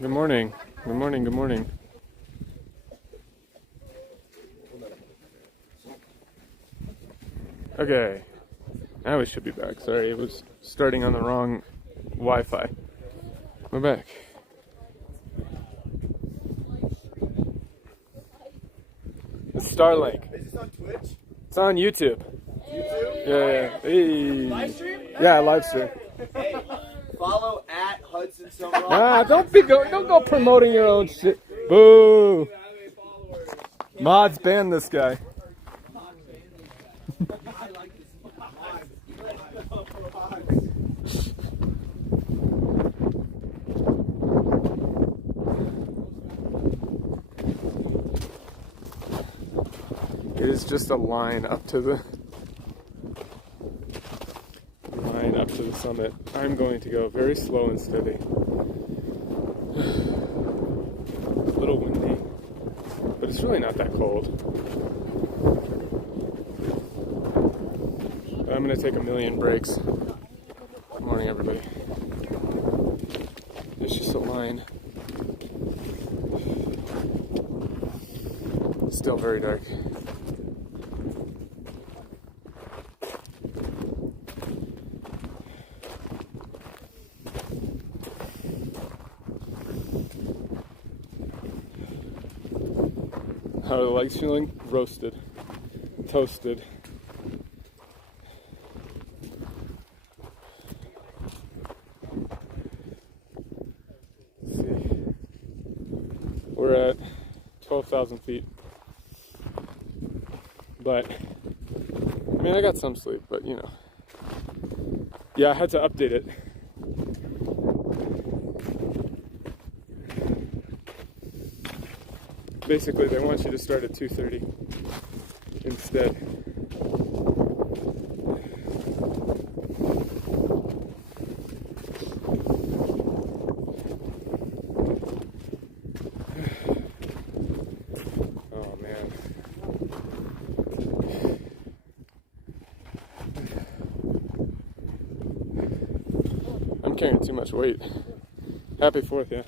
Good morning. Good morning. Good morning. Okay. Now we should be back. Sorry, it was starting on the wrong Wi-Fi. We're back. It's Starlink. Is this on Twitch? It's on YouTube. YouTube? Yeah. Hey. Livestream? Yeah, live stream. Hey, follow at Hudson Summerall. Don't go promoting your own shit. Boo. Mods ban this guy. It is just a line up to the summit. I'm going to go very slow and steady. A little windy, but it's really not that cold. But I'm going to take a million breaks. Good morning, everybody. It's just a line. Still very dark. How are the legs feeling? Roasted. Toasted. Let's see. We're at 12,000 feet. But, I mean, I got some sleep, but you know. Yeah, I had to update it. Basically, they want you to start at 2:30 instead. Oh, man. I'm carrying too much weight. Happy 4th, yeah.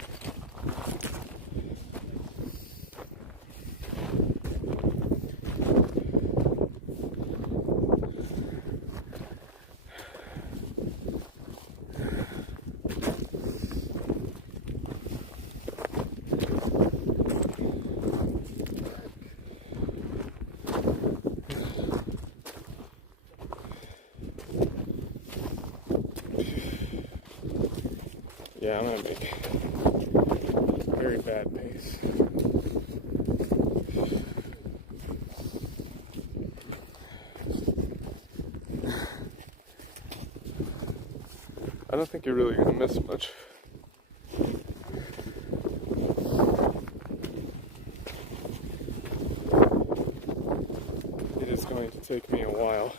Yeah, I'm gonna make very bad pace. I don't think you're really gonna miss much. It is going to take me a while.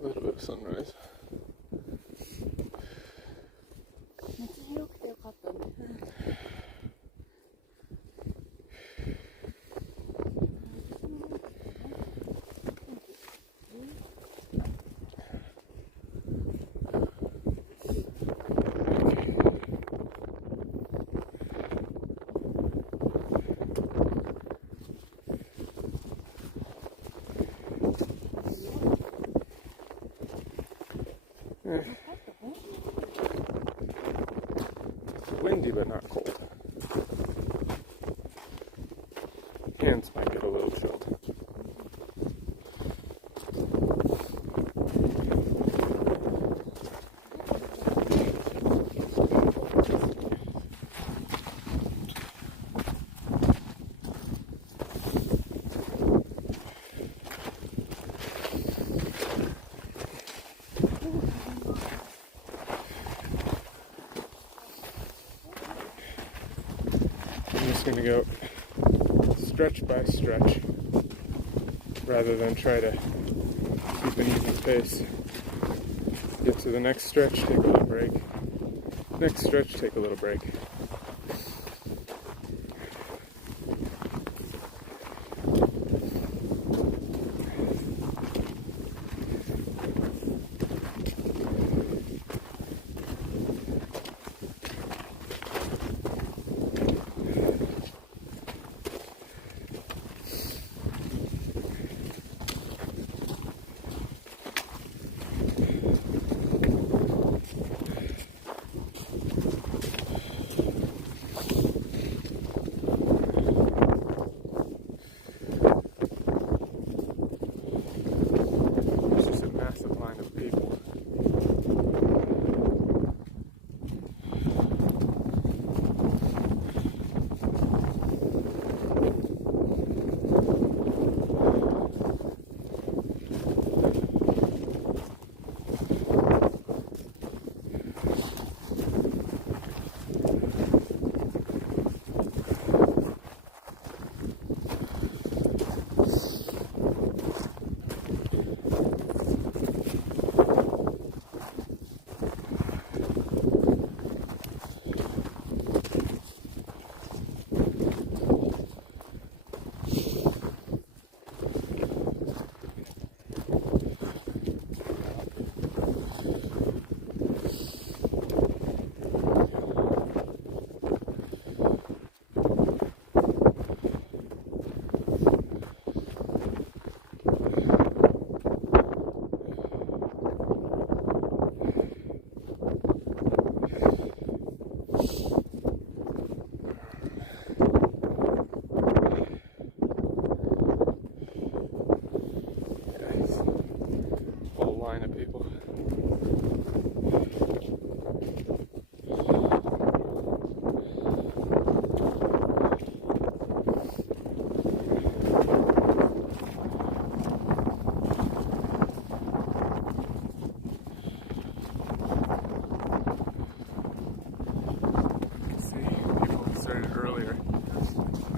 A little bit of sunrise. windy but not cold. Hands might get a little chilled. I'm just going to go stretch by stretch rather than try to keep an even pace. Get to the next stretch, take a little break. Next stretch, take a little break.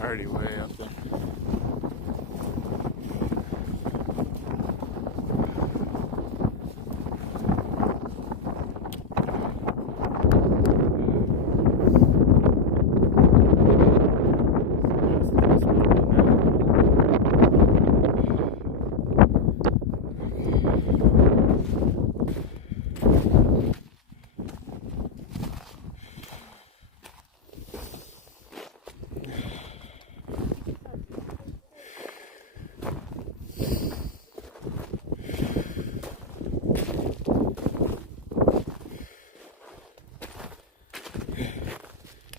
Already way up there.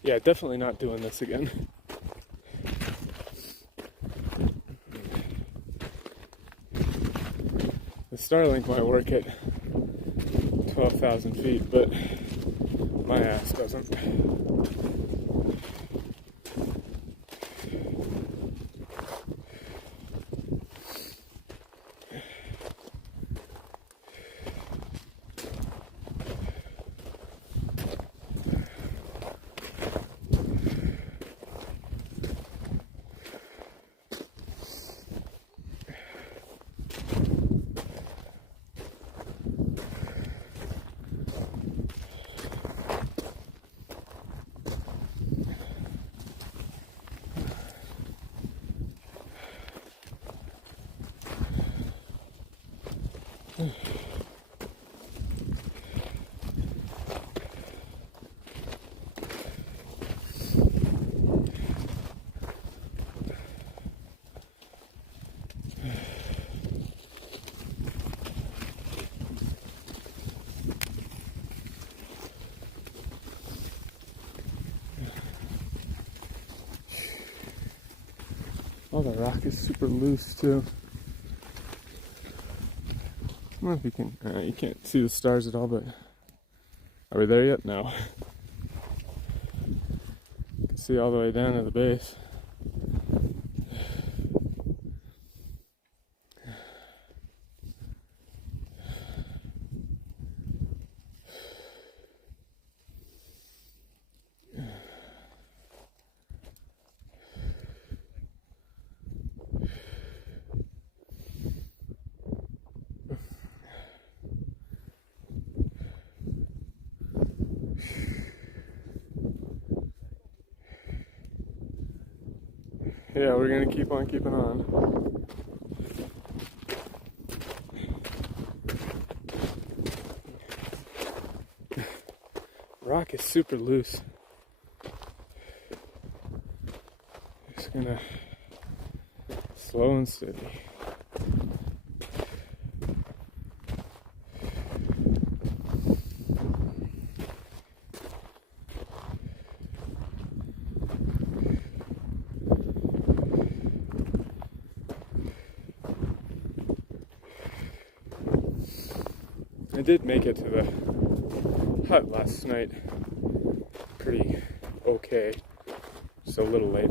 Yeah, definitely not doing this again. The Starlink might work at 12,000 feet, but my ass doesn't. Oh, the rock is super loose too. I don't know if you can, you can't see the stars at all, but are we there yet? No. You can see all the way down to the base. Yeah, we're gonna keep on keeping on. Rock is super loose. Just gonna slow and steady. I did make it to the hut last night pretty okay, just a little late.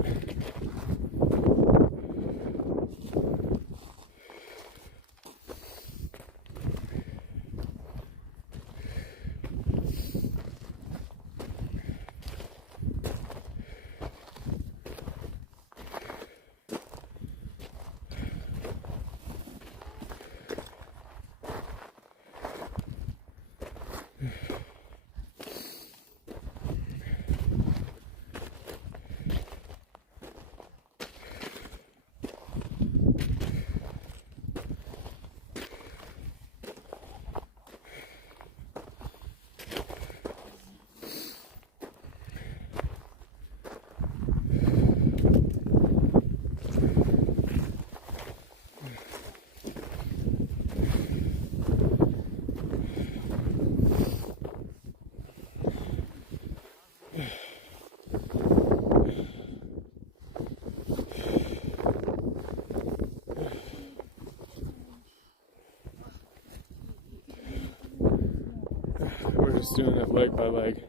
We're just doing it leg by leg.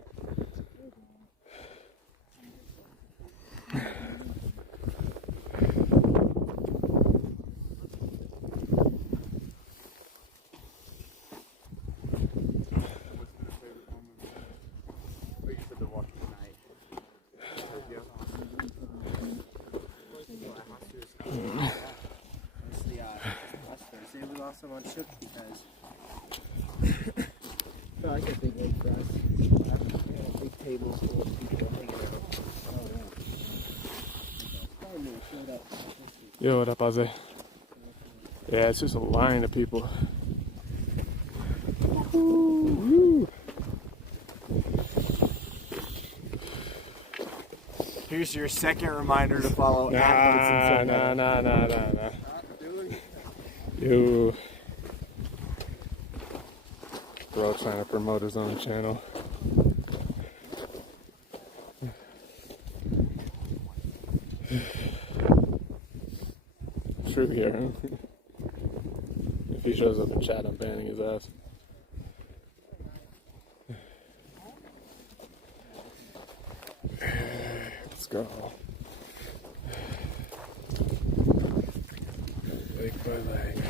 It was awesome on ship because I felt like a big lake for us. Big tables full of people hanging out. Yo, what up, Ozzy? Yeah, it's just a line of people. Woo. Here's your second reminder to follow. Nah. Yo. Bro trying to promote his own channel. True here. If he shows up in chat, I'm banning his ass. Let's go. Leg by leg.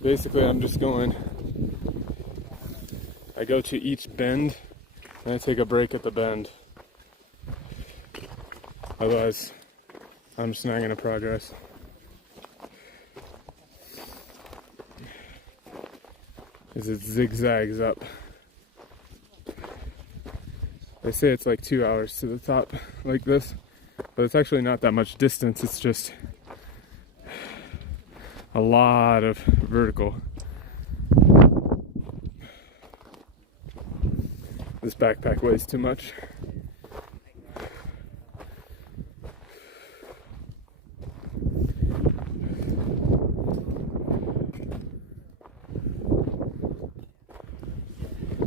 Basically, I'm just going. I go to each bend, and I take a break at the bend. Otherwise, I'm just not going to progress. As it zigzags up. They say it's like 2 hours to the top like this, but it's actually not that much distance. It's just a lot of vertical. This backpack weighs too much.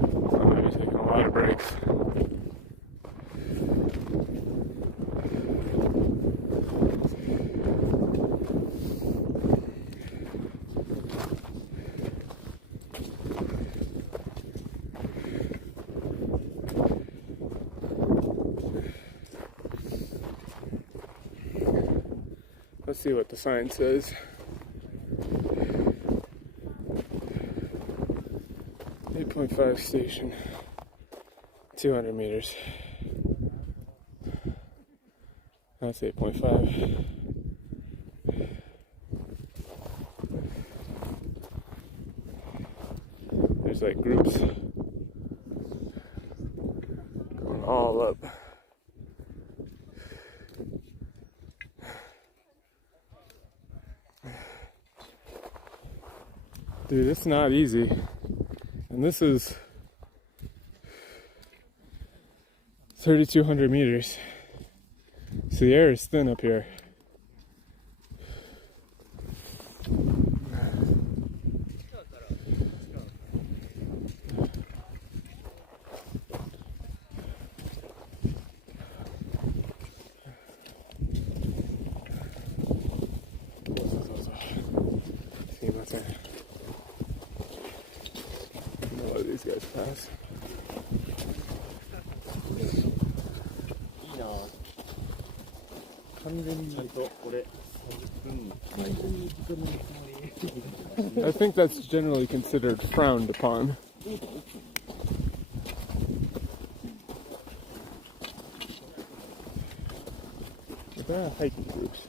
I'm gonna be taking a lot of breaks. Let's see what the sign says. 8.5 station, 200 meters. That's 8.5. There's like groups going all up. Dude, it's not easy. And this is 3,200 meters. So the air is thin up here. These guys pass. I think that's generally considered frowned upon. But there are hiking groups.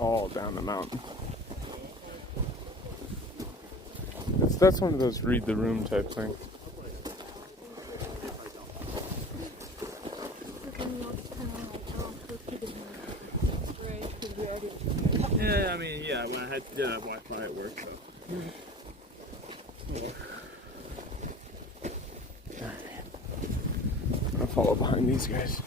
All down the mountain. That's one of those read the room type things. Yeah, I mean, yeah, when I had to have Wi-Fi at work, so. I'll follow behind these guys.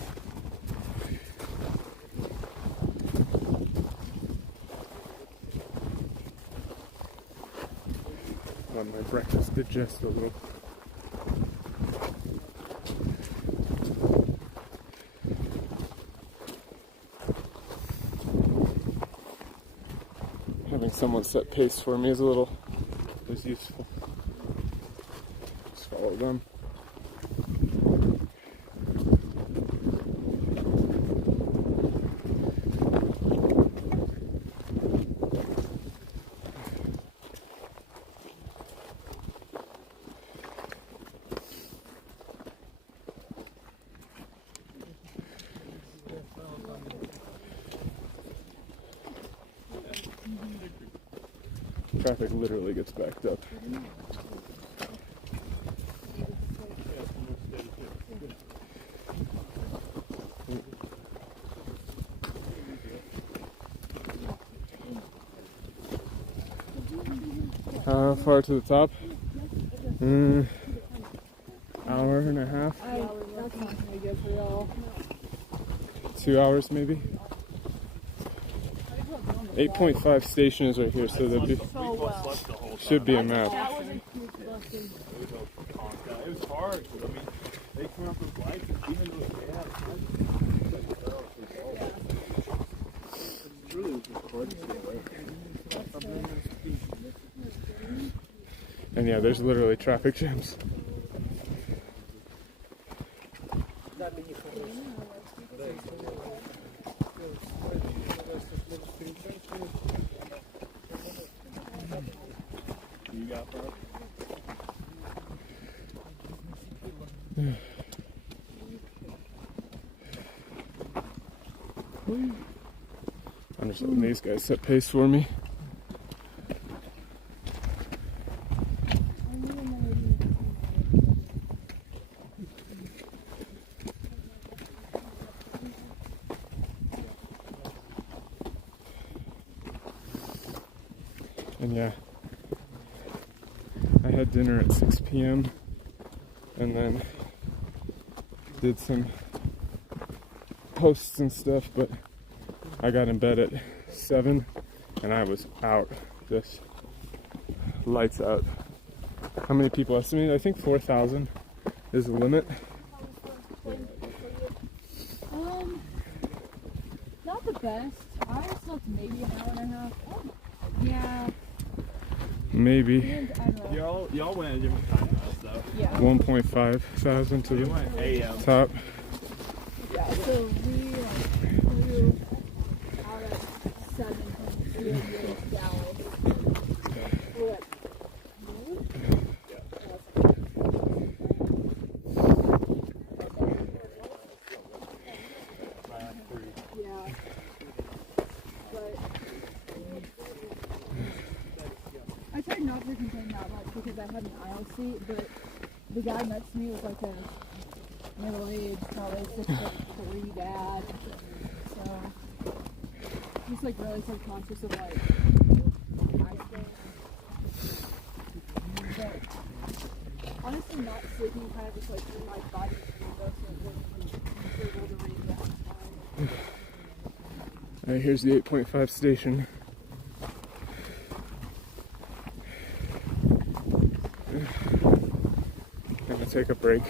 Let my breakfast digest a little. Having someone set pace for me is useful. Just follow them. Traffic literally gets backed up. How far to the top? Hour and a half? 2 hours maybe? 8.5 station is right here, so there should be a map. It was hard, because I mean, they came out those lights, and even though they had and yeah, there's literally traffic jams. I'm just letting these guys set pace for me. And yeah, I had dinner at 6 p.m. and then did some posts and stuff, but I got in bed at 7 and I was out, just lights out. How many people estimate? I think 4,000 is the limit. Not the best. I slept maybe an hour and a half. Yeah. Maybe. And I don't know. y'all went at different times. though. Yeah. 1.5 thousand to You the went AM. top. Yeah. So we flew out at 7 from Dallas. We're at noon? Yeah. But I tried not to complain that much because I had an aisle seat, but the guy next to me was like a middle-aged, probably 6'3" dad. So he's like really subconscious of like I think. But honestly, not sleeping kind of just like in my body, so it wasn't able to read that time. Alright, here's the 8.5 station. I'm gonna take a break.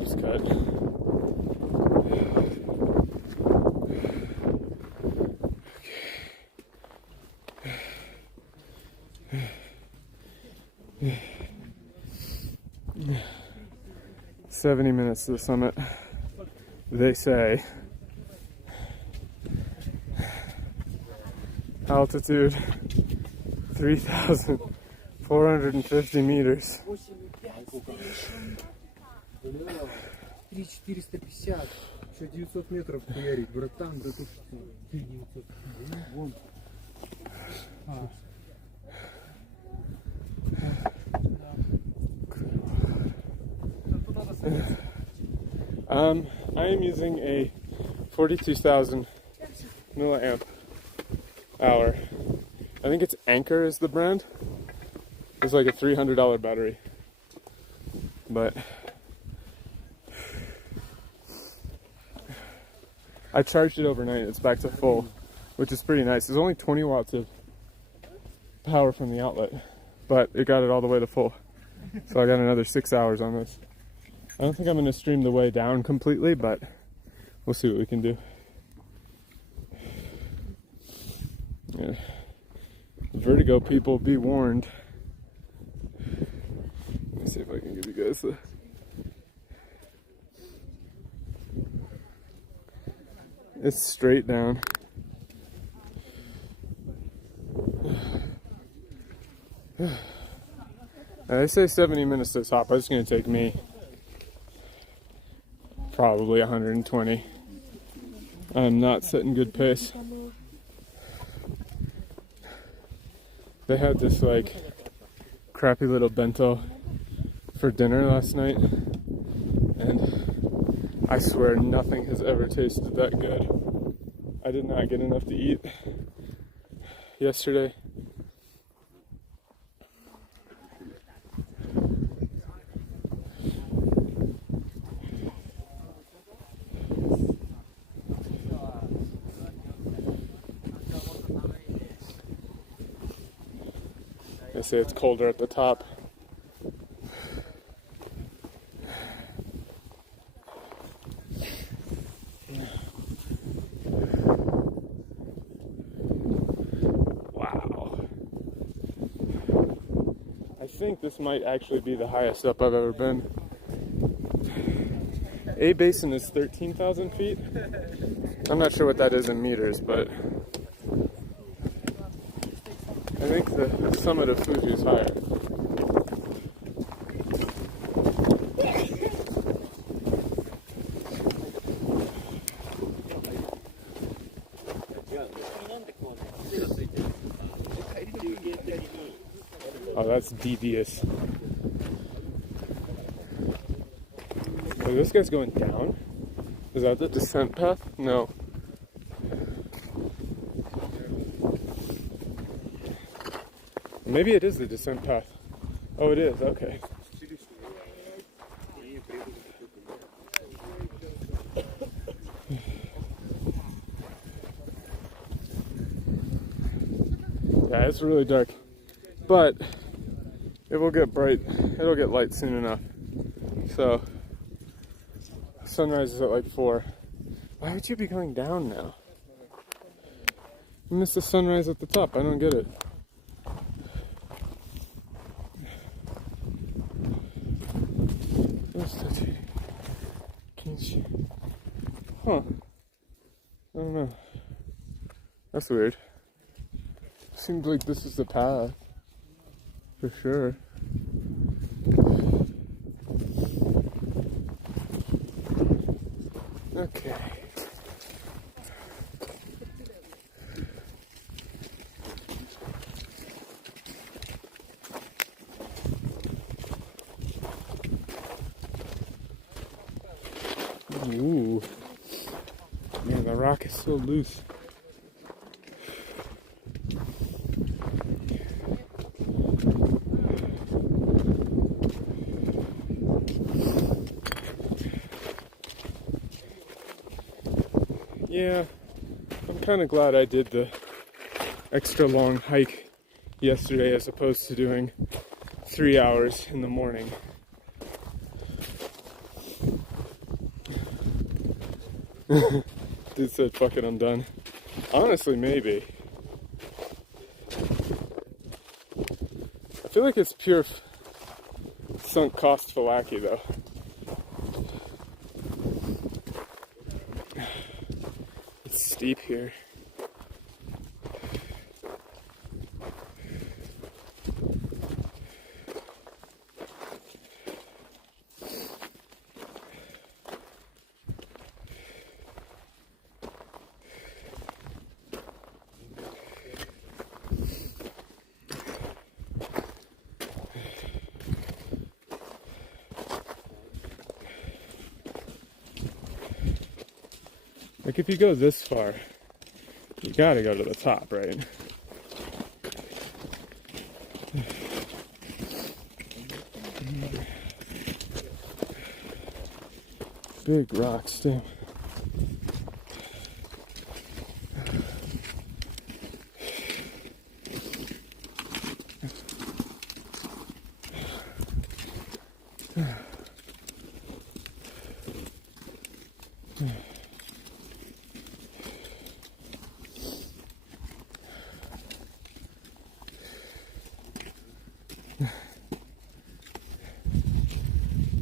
Just cut. Okay. 70 minutes to the summit, they say. Altitude 3,450 meters. 3450, еще 900 метров хуярить, братан, да ты что? 900, вон. I am using a 42,000 milliamp hour. I think it's Anchor is the brand. It's like a $300 battery. But I charged it overnight. It's back to full, which is pretty nice. There's only 20 watts of power from the outlet, but it got it all the way to full. So I got another 6 hours on this. I don't think I'm going to stream the way down completely, but we'll see what we can do. Yeah. Vertigo people, be warned. Let me see if I can give you guys the... It's straight down. They say 70 minutes to the top, but it's going to take me probably 120. I'm not setting good pace. They had this like crappy little bento for dinner last night, and I swear nothing has ever tasted that good. I did not get enough to eat yesterday. They say it's colder at the top. Wow. I think this might actually be the highest up I've ever been. A basin is 13,000 feet. I'm not sure what that is in meters, but I think the summit of Fuji is higher. Oh, that's devious. Oh, this guy's going down? Is that the descent path? No. Maybe it is the descent path. Oh, it is, okay. Yeah, it's really dark. But it will get bright. It'll get light soon enough. So, sunrise is at like 4. Why would you be going down now? I missed the sunrise at the top. I don't get it. Huh. I don't know. That's weird. Seems like this is the path. For sure. Okay. Ooh. Man, the rock is so loose. Yeah, I'm kind of glad I did the extra long hike yesterday as opposed to doing 3 hours in the morning. Dude said, fuck it, I'm done. Honestly, maybe. I feel like it's pure sunk cost falaki though. It's steep here. Like, if you go this far, you gotta go to the top, right? Big rocks, too.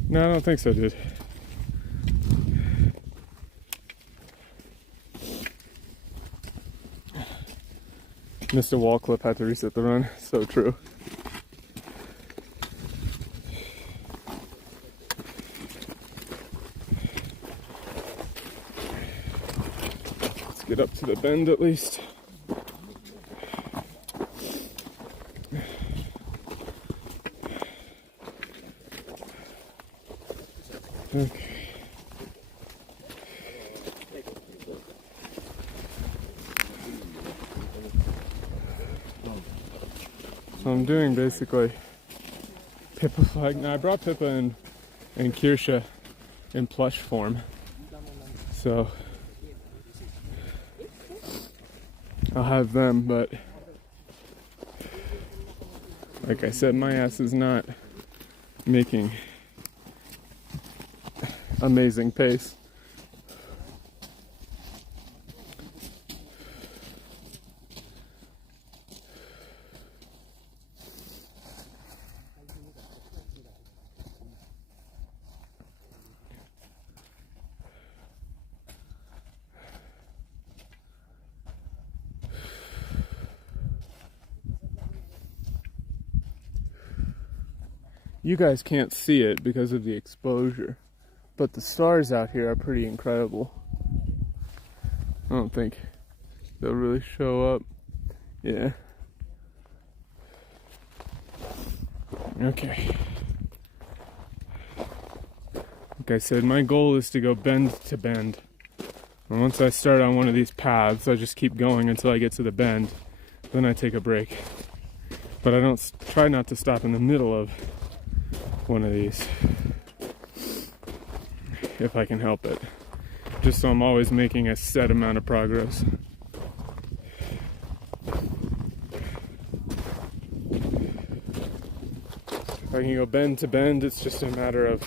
No, I don't think so, dude. Missed a wall clip, had to reset the run. So true. Let's get up to the bend at least. Okay. So I'm doing basically Pippa flag. Now I brought Pippa and Kirsha in plush form. So I'll have them, but like I said, my ass is not making amazing pace. You guys can't see it because of the exposure, but the stars out here are pretty incredible. I don't think they'll really show up. Yeah. Okay. Like I said, my goal is to go bend to bend. And once I start on one of these paths, I just keep going until I get to the bend. Then I take a break. But I don't try not to stop in the middle of one of these, if I can help it, just so I'm always making a set amount of progress. If I can go bend to bend, it's just a matter of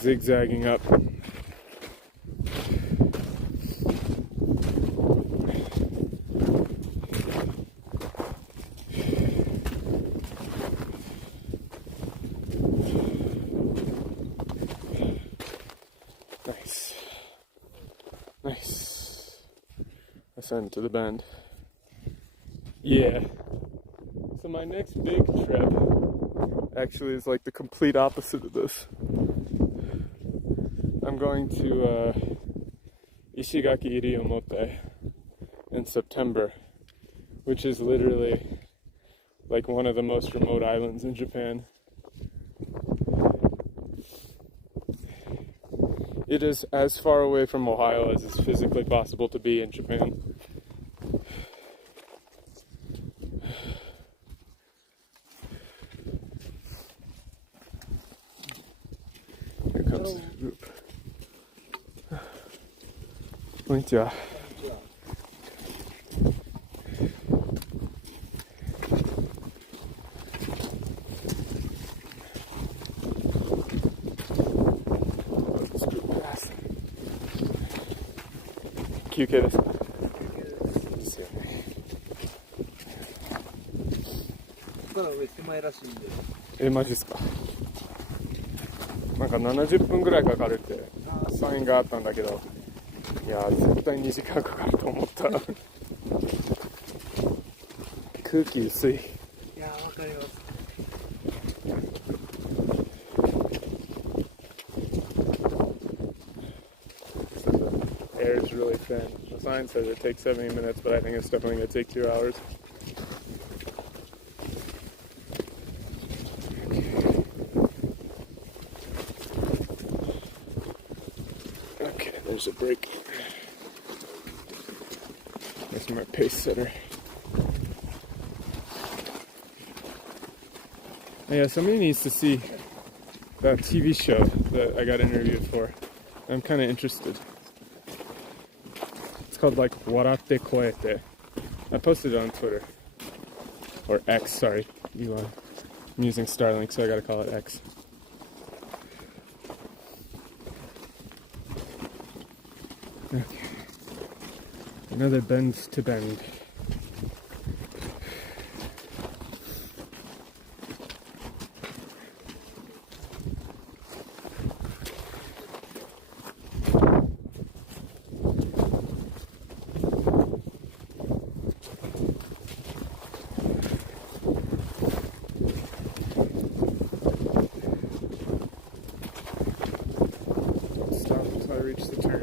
zigzagging up. end to the bend. Yeah. So my next big trip actually is like the complete opposite of this. I'm going to Ishigaki Iriomote in September, which is literally like one of the most remote islands in Japan. It is as far away from Ohio as is physically possible to be in Japan. Here comes the group. Konnichiwa.休憩ですか？ですよね。ここから上狭いらしいんで。マジですか？なんか70分ぐらいかかるってサインがあったんだけど、いや絶対2時間かかると思った。空気薄い。いやわかります。Air is really thin. The sign says it takes 70 minutes, but I think it's definitely going to take 2 hours. Okay, there's a break. That's my pace setter. Yeah, somebody needs to see that TV show that I got interviewed for. I'm kind of interested. It's called like Waratte Koete. I posted it on Twitter. Or X, sorry. Elon. I'm using Starlink, so I gotta call it X. Okay. Another bend to bend. Reach the turn.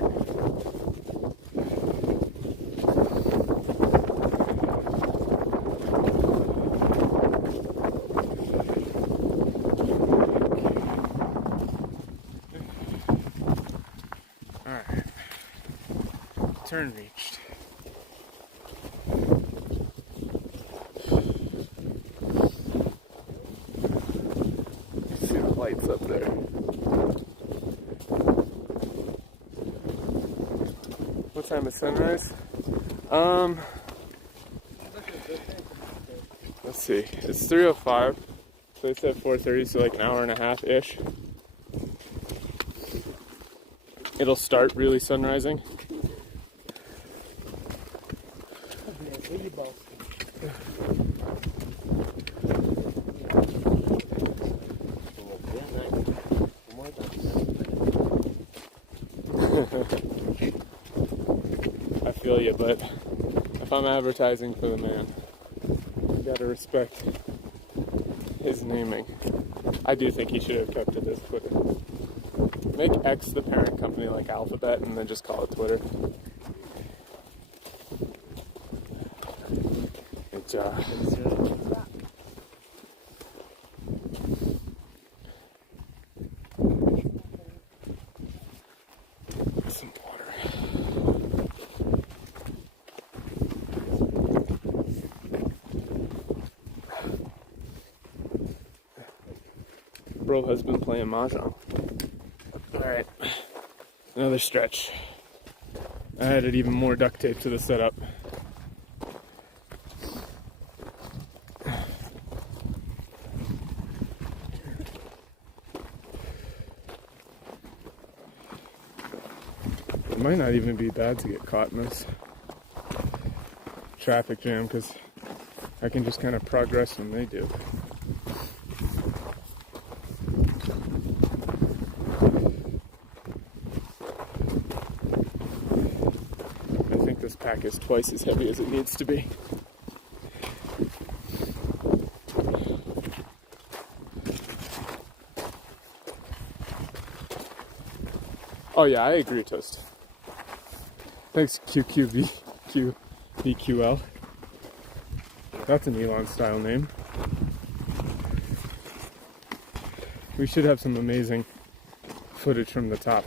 Alright. Turn reached. See the lights up there. What time is sunrise? Let's see. It's 3:05. So it's at 4:30, so like an hour and a half-ish. It'll start really sunrising. I feel you, but if I'm advertising for the man, you gotta respect his naming. I do think he should have kept it as Twitter. Make X the parent company like Alphabet and then just call it Twitter. Good job. Some water. Bro has been playing Mahjong. Alright, another stretch. I added even more duct tape to the setup. It might not even be bad to get caught in this traffic jam because I can just kind of progress when they do. backpack is twice as heavy as it needs to be. Oh yeah, I agree, Toast. Thanks, QQVQL. That's an Elon style name. We should have some amazing footage from the top.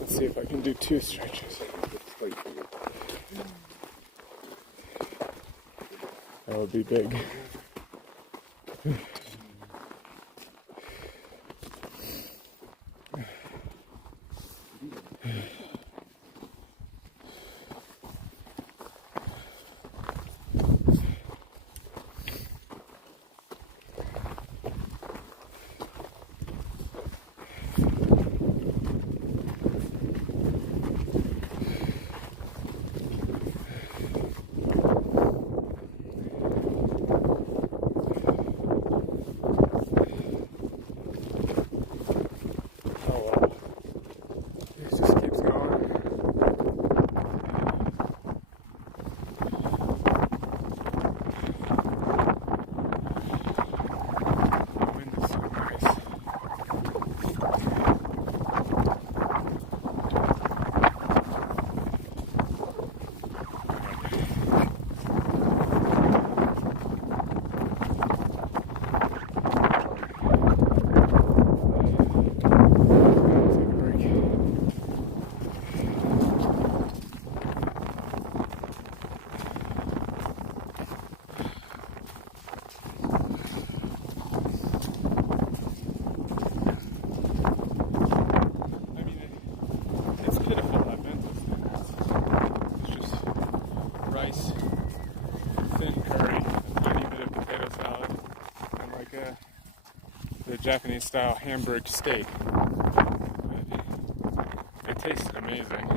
Let's see if I can do 2 stretches. That would be big. Japanese style hamburg steak. It tasted amazing.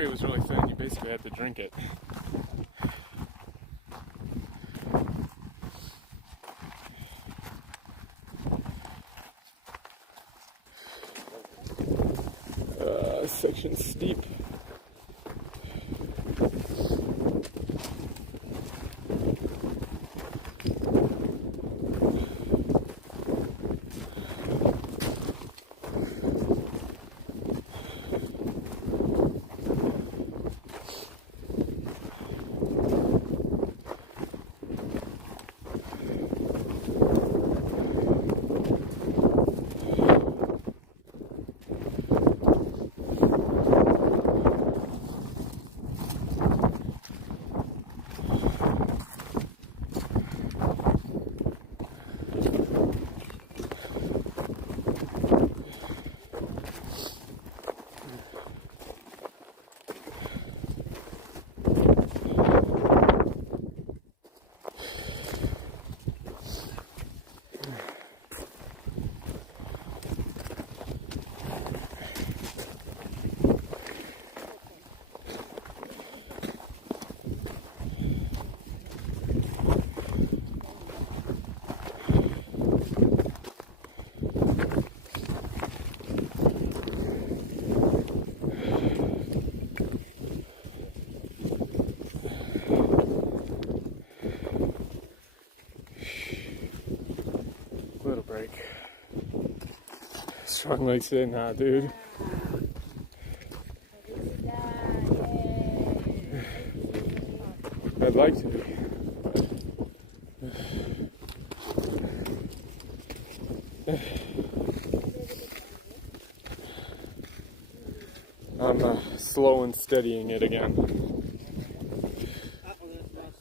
It was really thin, you basically had to drink it. Section steep. Little break. Strong legs in, huh, dude? I'd like to be. slow and steadying it again. あ、お願いします。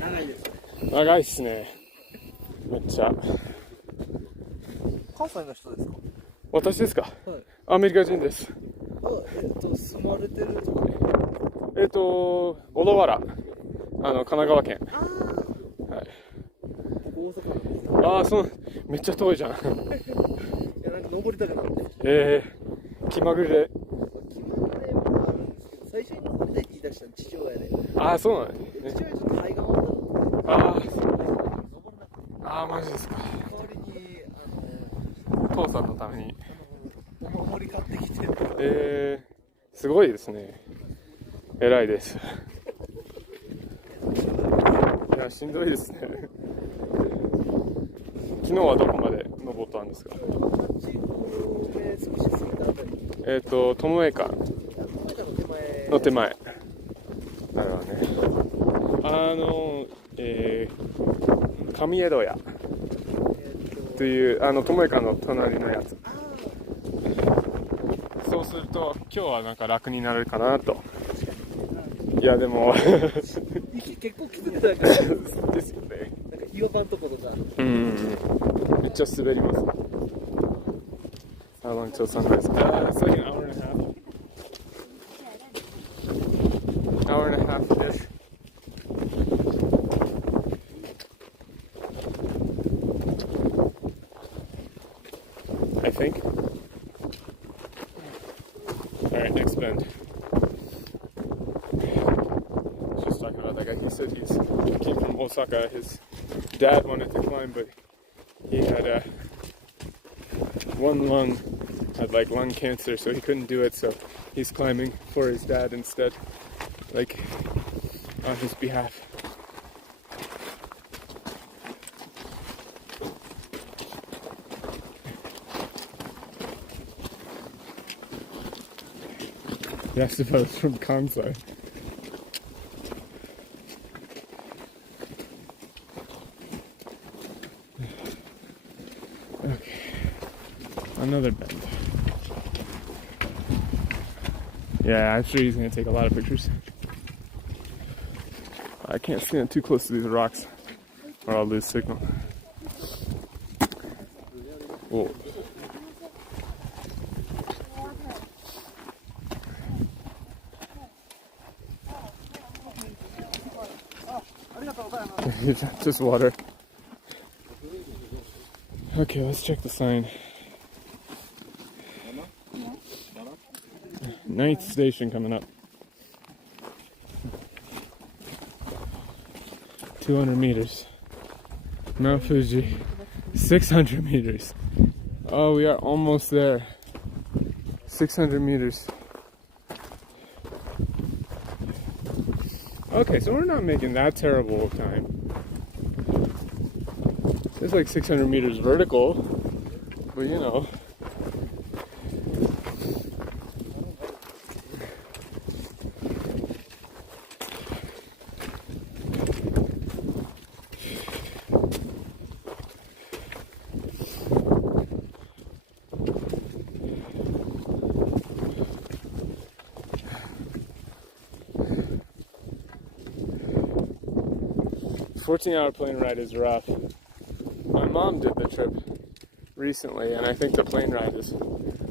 長いですね。長いっすね。めっちゃ。関西の人ですか？私ですか？はい。アメリカ人です。あ、住まれてるとこ。小田原。神奈川県。ああ。はい。大阪なんですよ。ああ、めっちゃ遠いじゃん。いや、なんか登りたくなって。気まぐれで。気まぐれもあるんですけど、最初に登りたいって言い出したの父親で。ああ、そうなんですね。父親ちょっと肺が回ったの。ああ、登らなくて。ああ、マジですか。代わりに、父さんのために。お守り買ってきて。すごいですね。偉いです。いや、しんどいですね。昨日はどこまで登ったんですか？少し過ぎたあたり。友江館の手前。なるほどね。上江戸屋という友江館の隣のやつ。そうすると今日はなんか楽になるかなと。いやでも結構きつくてなんかですよね。なんか岩場のとことか。めっちゃ滑ります。How long till sunrise? It's like an hour and a half. Hour and a half-ish. I think. Alright, next bend. Just talking about that guy. He said he came from Osaka. His dad wanted to climb, but he had one lung had like lung cancer, so he couldn't do it. So he's climbing for his dad instead, like on his behalf. He asked if I was from Kansai. Okay, another bend. Yeah, I'm sure he's gonna take a lot of pictures. I can't stand too close to these rocks or I'll lose signal. Whoa. Just water. Okay, let's check the sign. 9th station coming up. 200 meters. Mount Fuji. 600 meters. Oh, we are almost there. 600 meters. Okay, so we're not making that terrible of time. It's like 600 meters vertical, but you know. The 14-hour plane ride is rough. My mom did the trip recently, and I think the plane ride is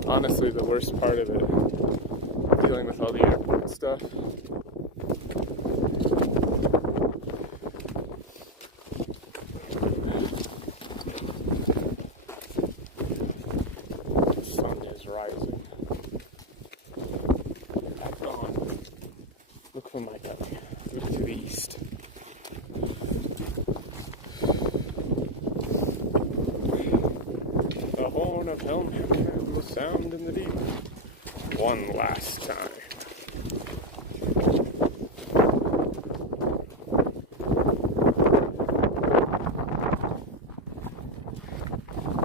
honestly the worst part of it. Dealing with all the airport stuff. The sun is rising. am I coming? To the east. The horn of Helmhammer will sound in the deep one last time.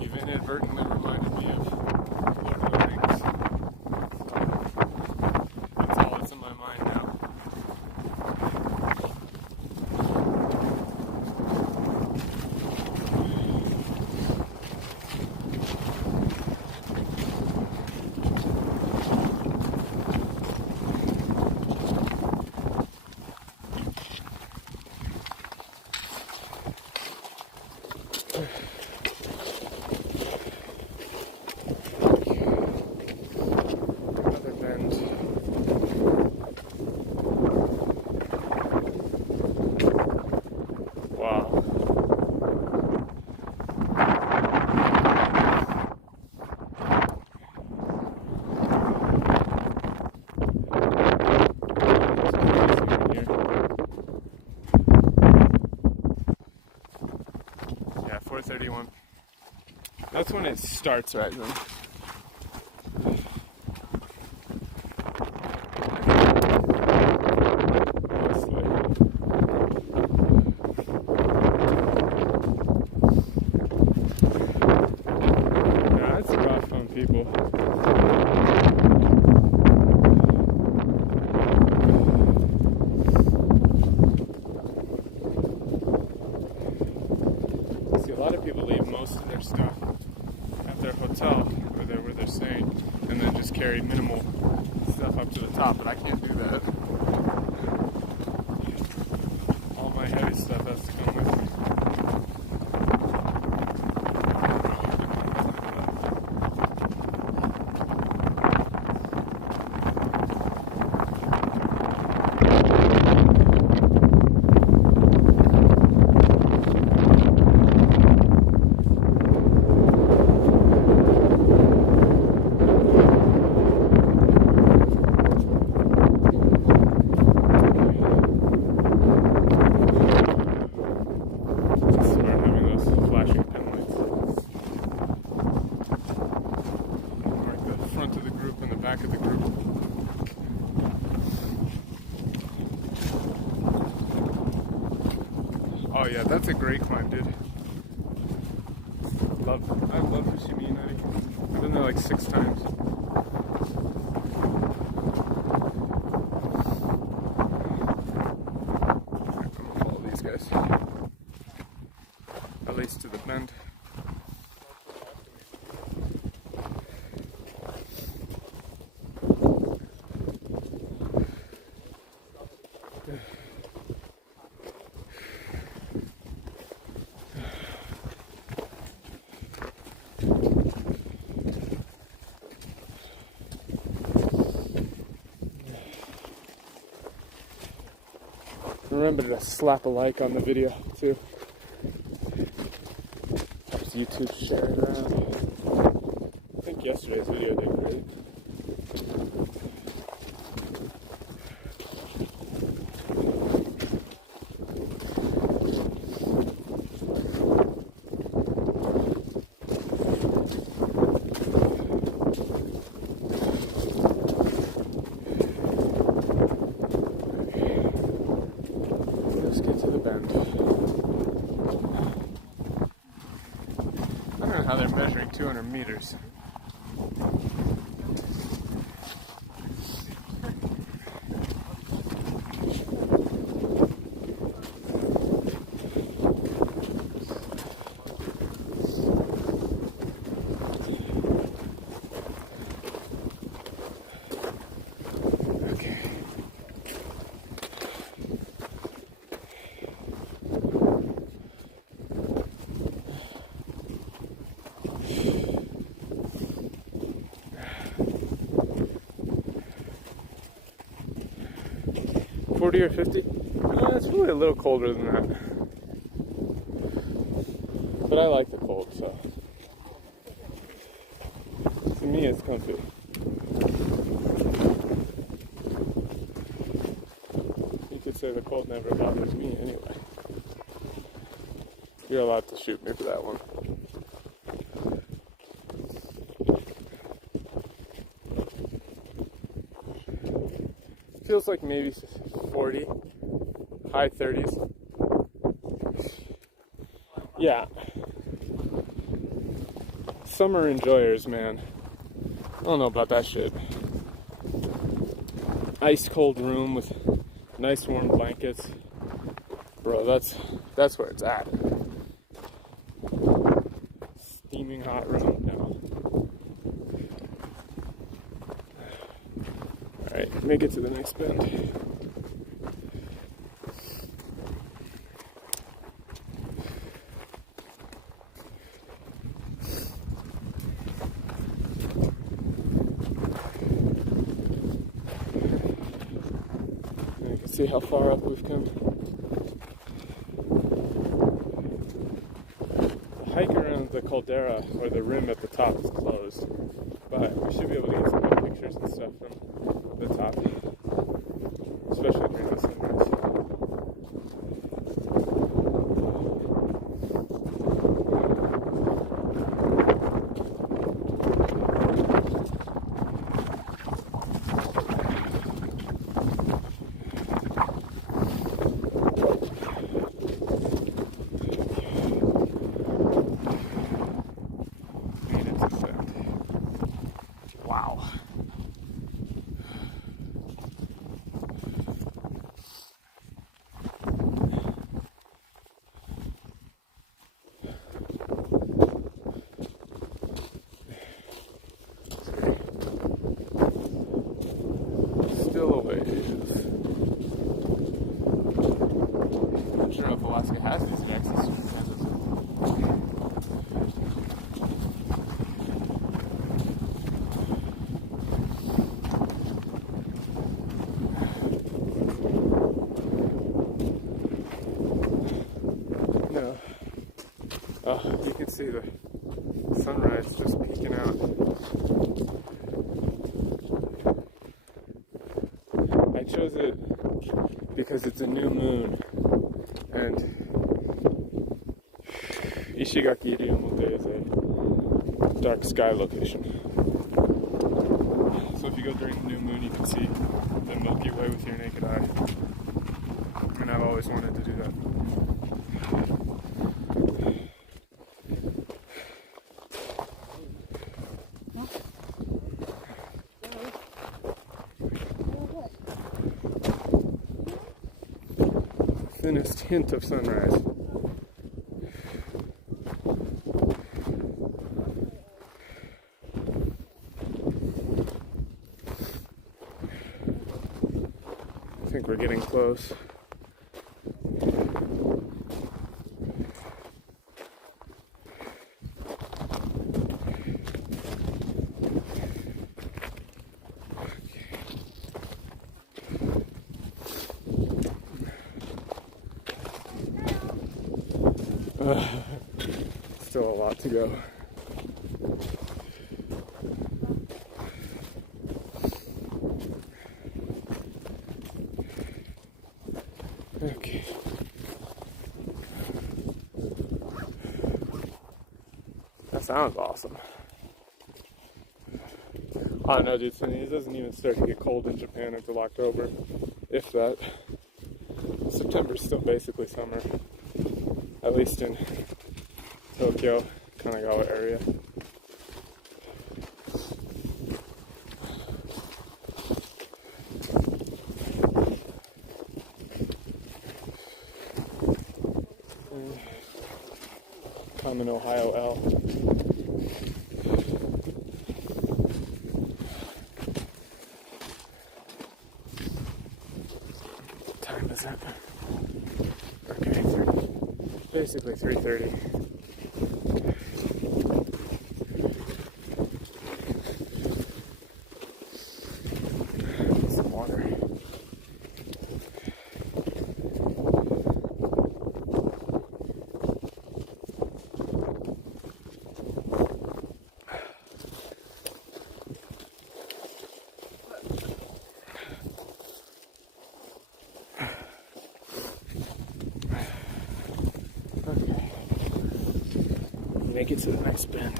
You've inadvertently reminded me of Lord of the Rings. That's all that's in my mind now. Another bend. Wow. Yeah, 4:31. That's when it starts rising. Honestly. Yeah, it's rough on people. See, a lot of people leave most of their stuff at their hotel or where they're staying, and then just carry minimal stuff up to the top. But I can't do that. All my heavy stuff has to come with me. Back of the group. Oh yeah, that's a great climb, dude. I love Fuji. I've been there like 6 times. I'm gonna follow these guys. At least to the bend. Remember to slap a like on the video too. Helps YouTube share it around. I think yesterday's video did great. Let's get to the bend. I don't know how they're measuring 200 meters. Okay. $40 or $50? It's really a little colder than that. But I like the cold, so to me it's comfy. could say the cold never bothers me anyway. You're allowed to shoot me for that one. Feels like maybe 40, high 30s. Yeah. Summer enjoyers, man. I don't know about that shit. Ice cold room with nice warm blankets. Bro, that's where it's at. Steaming hot room, no. Alright, make it to the next bend. You can see how far up we've come. The hike around the caldera, or the rim at the top, is closed, but we should be able to get some good pictures and stuff from the top, especially during the sunrise. Wow. Still a ways. Not sure if Alaska has these access to Kansas. No. Oh, you can see the sunrise just peeking out. I chose it because it's a new moon, and Ishigaki Ryomote is a dark sky location. So if you go during the new moon, you can see the Milky Way with your naked eye. And I've always wanted to do that. Thinnest hint of sunrise. I think we're getting close. Still a lot to go. Okay. That sounds awesome. I don't know, dude. It doesn't even start to get cold in Japan until October, if that. September's still basically summer, at least in Tokyo, Kanagawa area. I'm in Ohio L. What time is it? Okay, basically 3:30. Some water. make it to the next bend.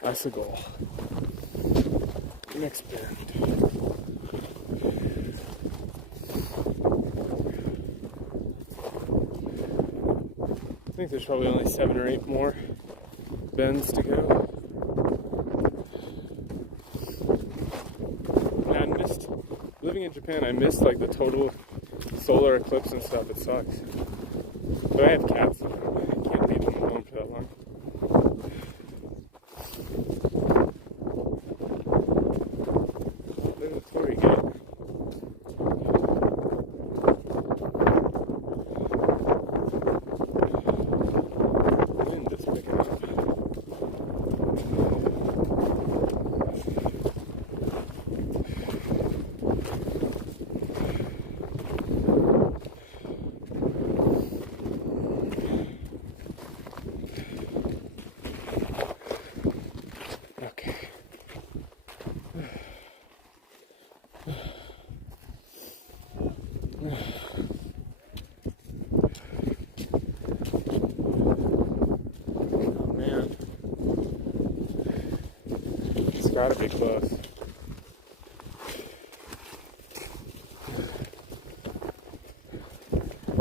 That's the goal. Next bend. I think there's probably only 7 or 8 more bends to go. And I missed, living in Japan, I missed like the total solar eclipse and stuff. It sucks. But I have cats, so I can't leave them alone for that long. Look at the torii gate. Wind is picking up. Okay. Oh man. It's gotta be close.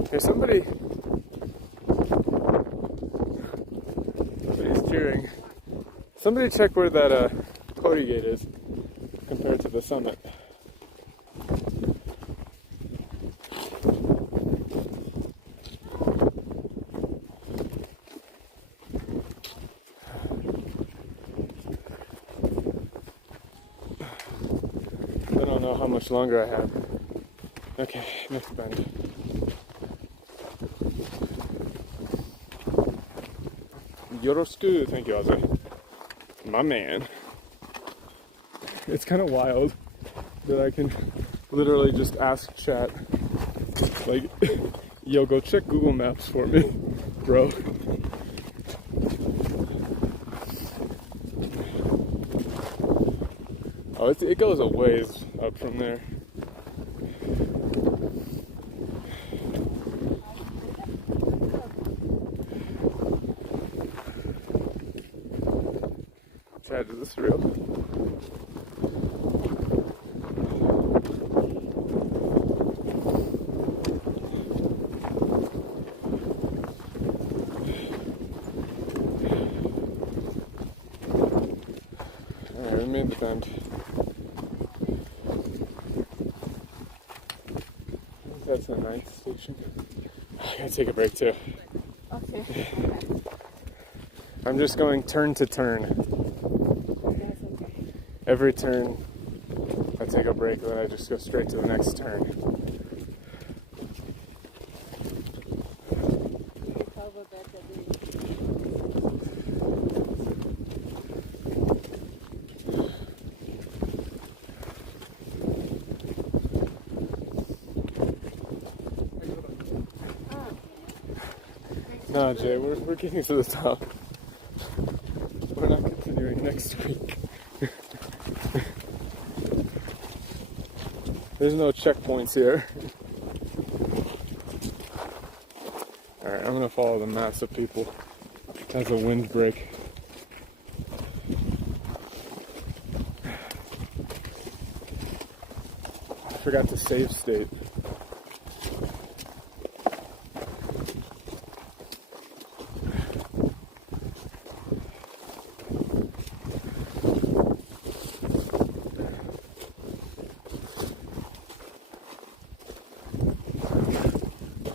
There's somebody's cheering. Somebody check where that torii gate is compared to the summit. I don't know how much longer I have. Okay, next bend. Yoroshiku, thank you, Ozzy. My man. It's kind of wild that I can literally just ask chat, like, yo, go check Google Maps for me, bro. Oh, it goes a ways up from there. Chad, is this real? Alright, we made the bend. That's the 9th station. I gotta take a break too. Okay. I'm just going turn to turn. That's okay. Every turn, I take a break, then I just go straight to the next turn. No, Jay, we're getting to the top. We're not continuing next week. There's no checkpoints here. Alright, I'm gonna follow the mass of people as a windbreak. I forgot to save state.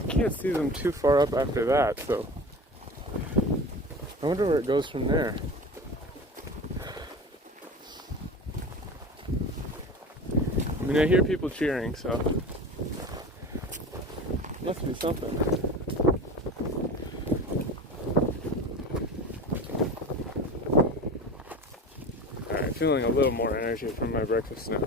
Can't see them too far up after that, so I wonder where it goes from there. I mean, I hear people cheering, so must be something. Alright, feeling a little more energy from my breakfast now.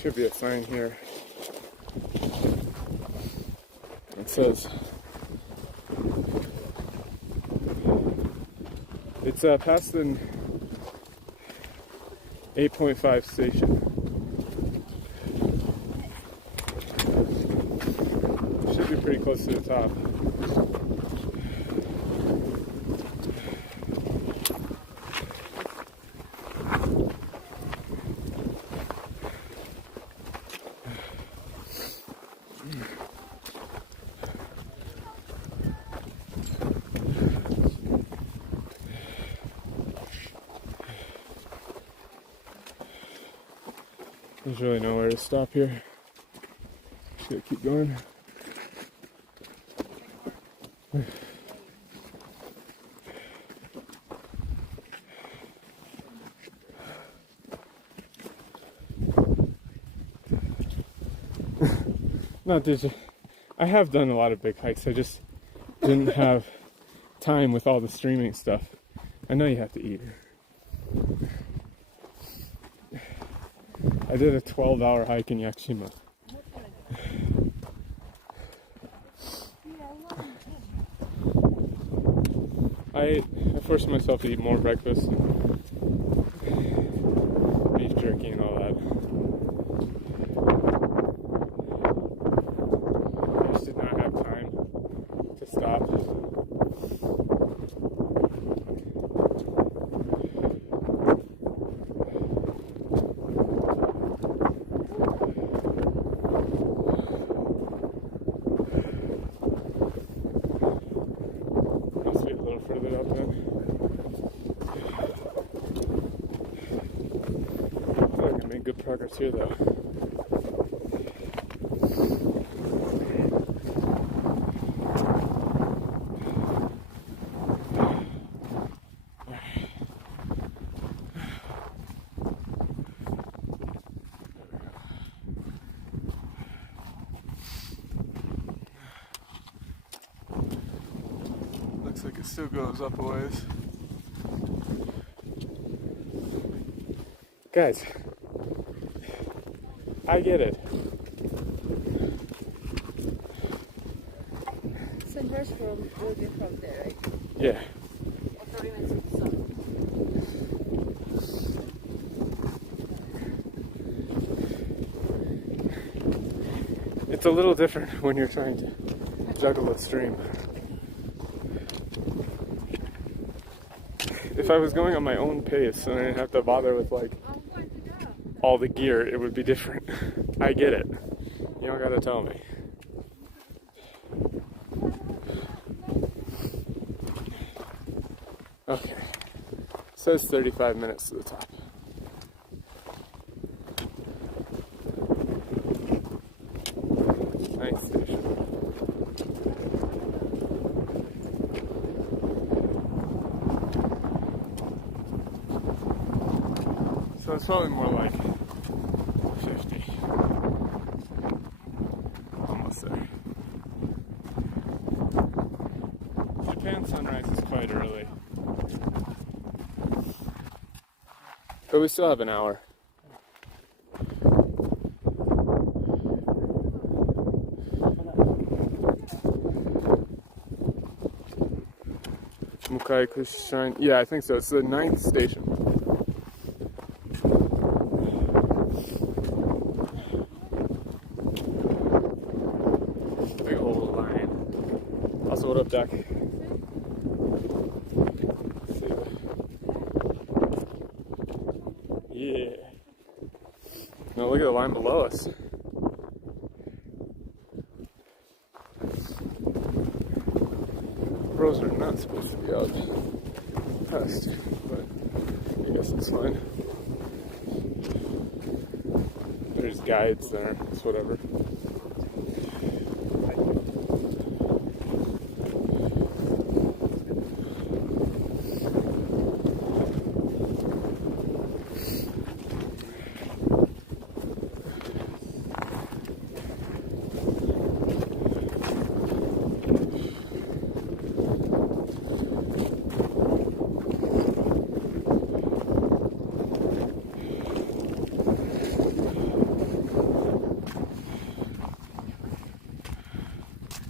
Should be a sign here. It says it's past the 8.5 station. Should be pretty close to the top. There's really nowhere to stop here. Just gotta keep going. I have done a lot of big hikes. I just didn't have time with all the streaming stuff. I know you have to eat. I did a 12-hour hike in Yakushima. I forced myself to eat more breakfast, beef jerky and all that. I just did not have time to stop. Good progress here though. Looks like it still goes up a ways. Guys, I get it. Center's will be from there, right? Yeah. Or 30 minutes to the sun. It's a little different when you're trying to juggle a stream. If I was going on my own pace and I didn't have to bother with like all the gear, it would be different. I get it. You don't gotta tell me. Okay. It says 35 minutes to the top. Nice station. So it's probably more like 50. Almost there. Japan sunrise is quite early. But we still have an hour. Mukai Kushin. Yeah, I think so. It's the 9th station. Big old line. Also, what up, Doc? Yeah. Now look at the line below us. Bros are not supposed to be out past, but I guess it's fine. There's guides there, it's whatever.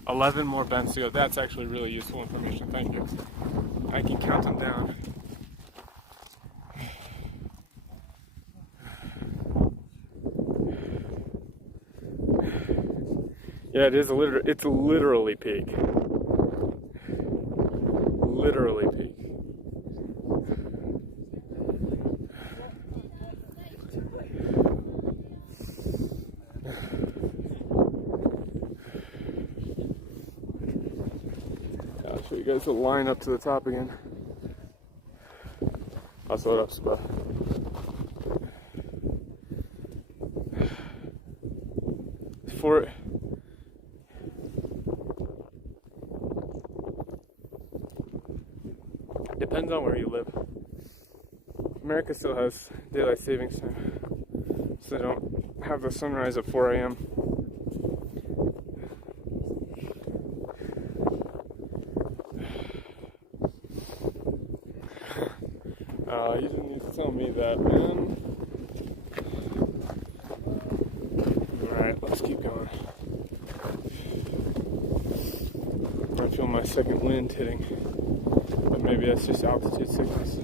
11 more bends to go. That's actually really useful information. Thank you. I can count them down. Yeah, it's literally peak. Literally peak. I'll show you guys the line up to the top again. I'll slow it up, Spa. For depends on where you live. America still has daylight savings time, so they don't have the sunrise at 4 a.m. You didn't need to tell me that, man. Alright, let's keep going. I feel my second wind hitting, but maybe that's just altitude sickness.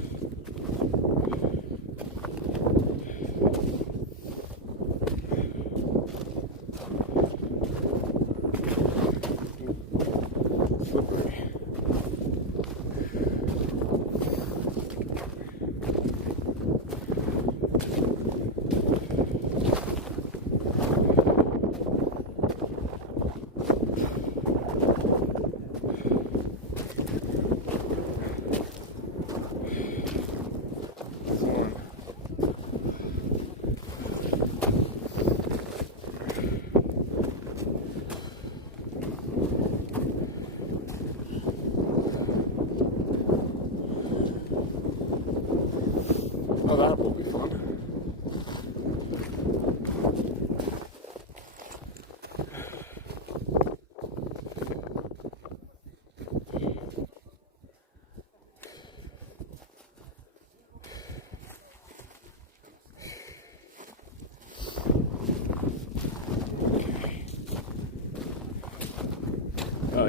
Oh, that will be fun.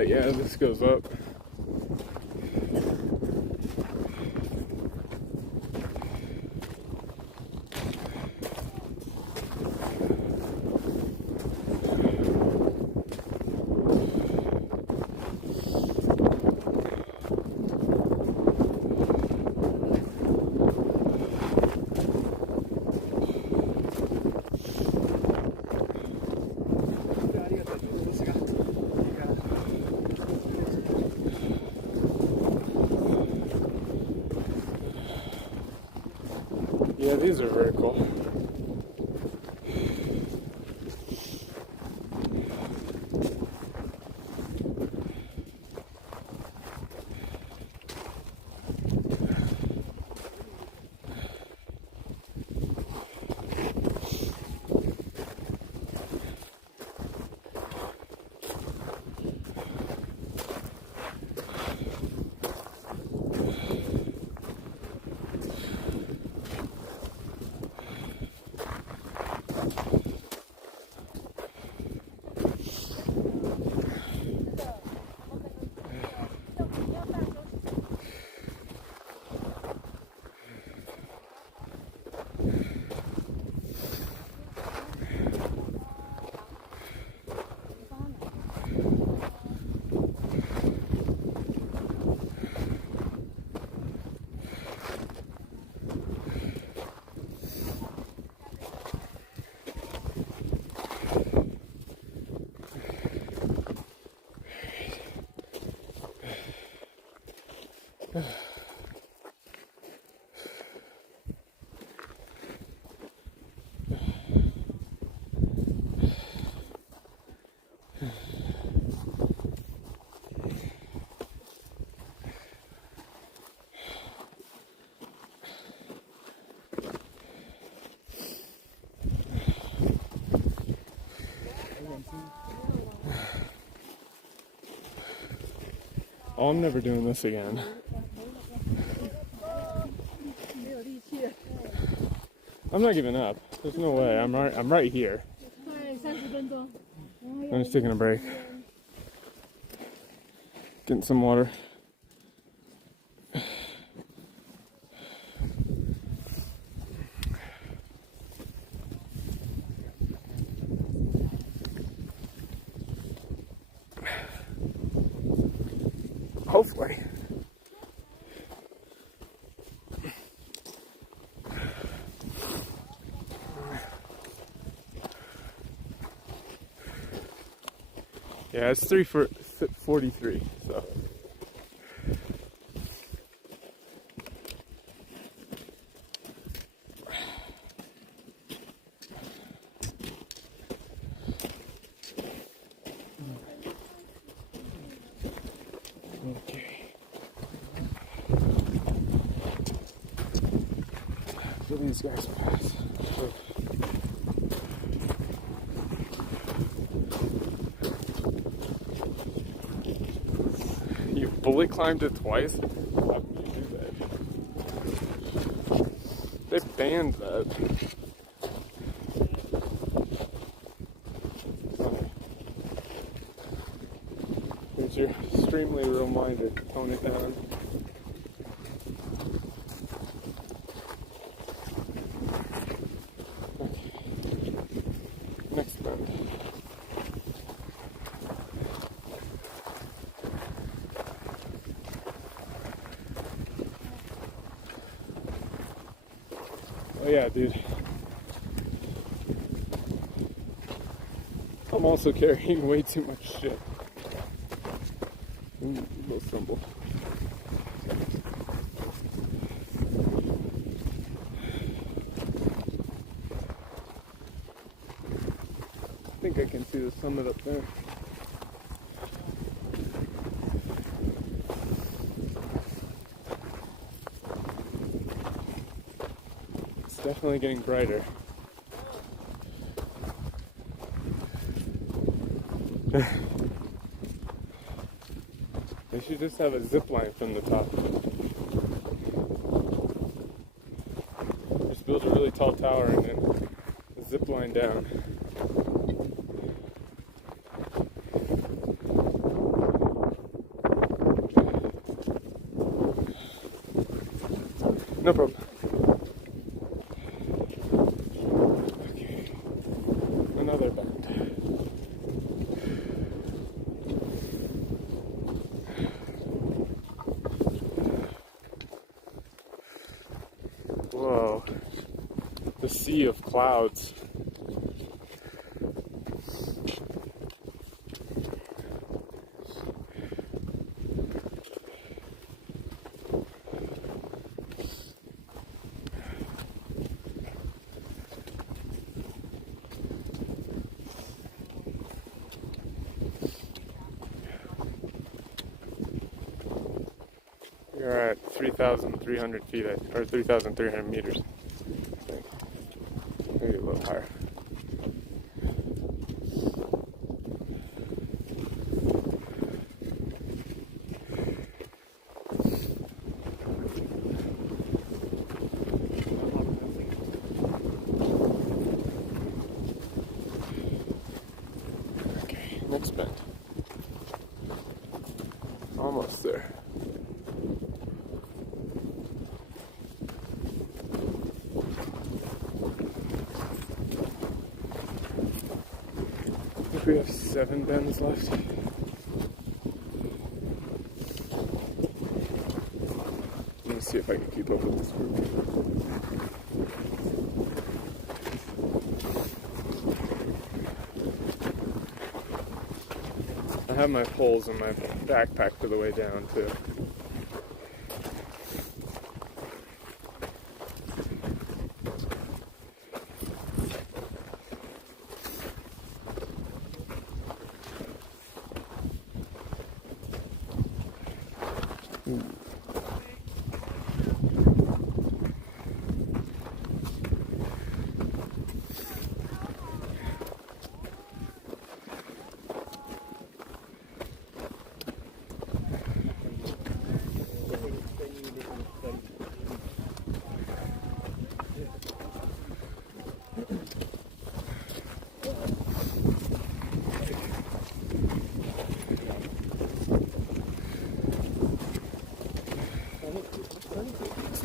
Yeah, this goes up. Yeah, these are very cool. Oh, I'm never doing this again. I'm not giving up. There's no way. I'm right here. I'm just taking a break. Getting some water. Hopefully. Yeah, it's 3:43, so. Okay. So these guys pass. You fully climbed it twice? Why would you do that? They banned that. Here's your extremely reminder to tone it down. Okay. Next bend. Oh yeah, dude. I'm also carrying way too much shit. Little symbol. I think I can see the summit up there. It's definitely getting brighter. They should just have a zip line from the top. Just build a really tall tower and then a zip line down. No problem. Okay. Another bend. Whoa, the sea of clouds. You're at 3,300 feet, or 3,300 meters. I think. Maybe a little higher. Okay, next bend. Almost there. I think we have 7 bends left. Let me see if I can keep up with this group. I have my poles in my backpack for the way down too.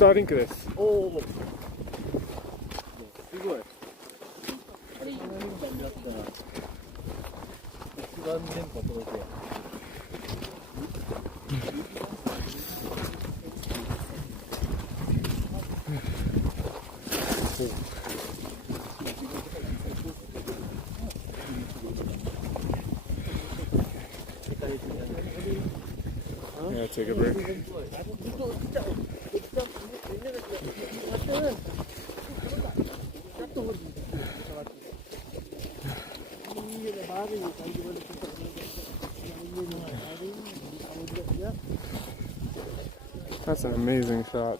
スターリンクです。おお。すごい。一番電波届くやYeah, take a break. That's an amazing shot.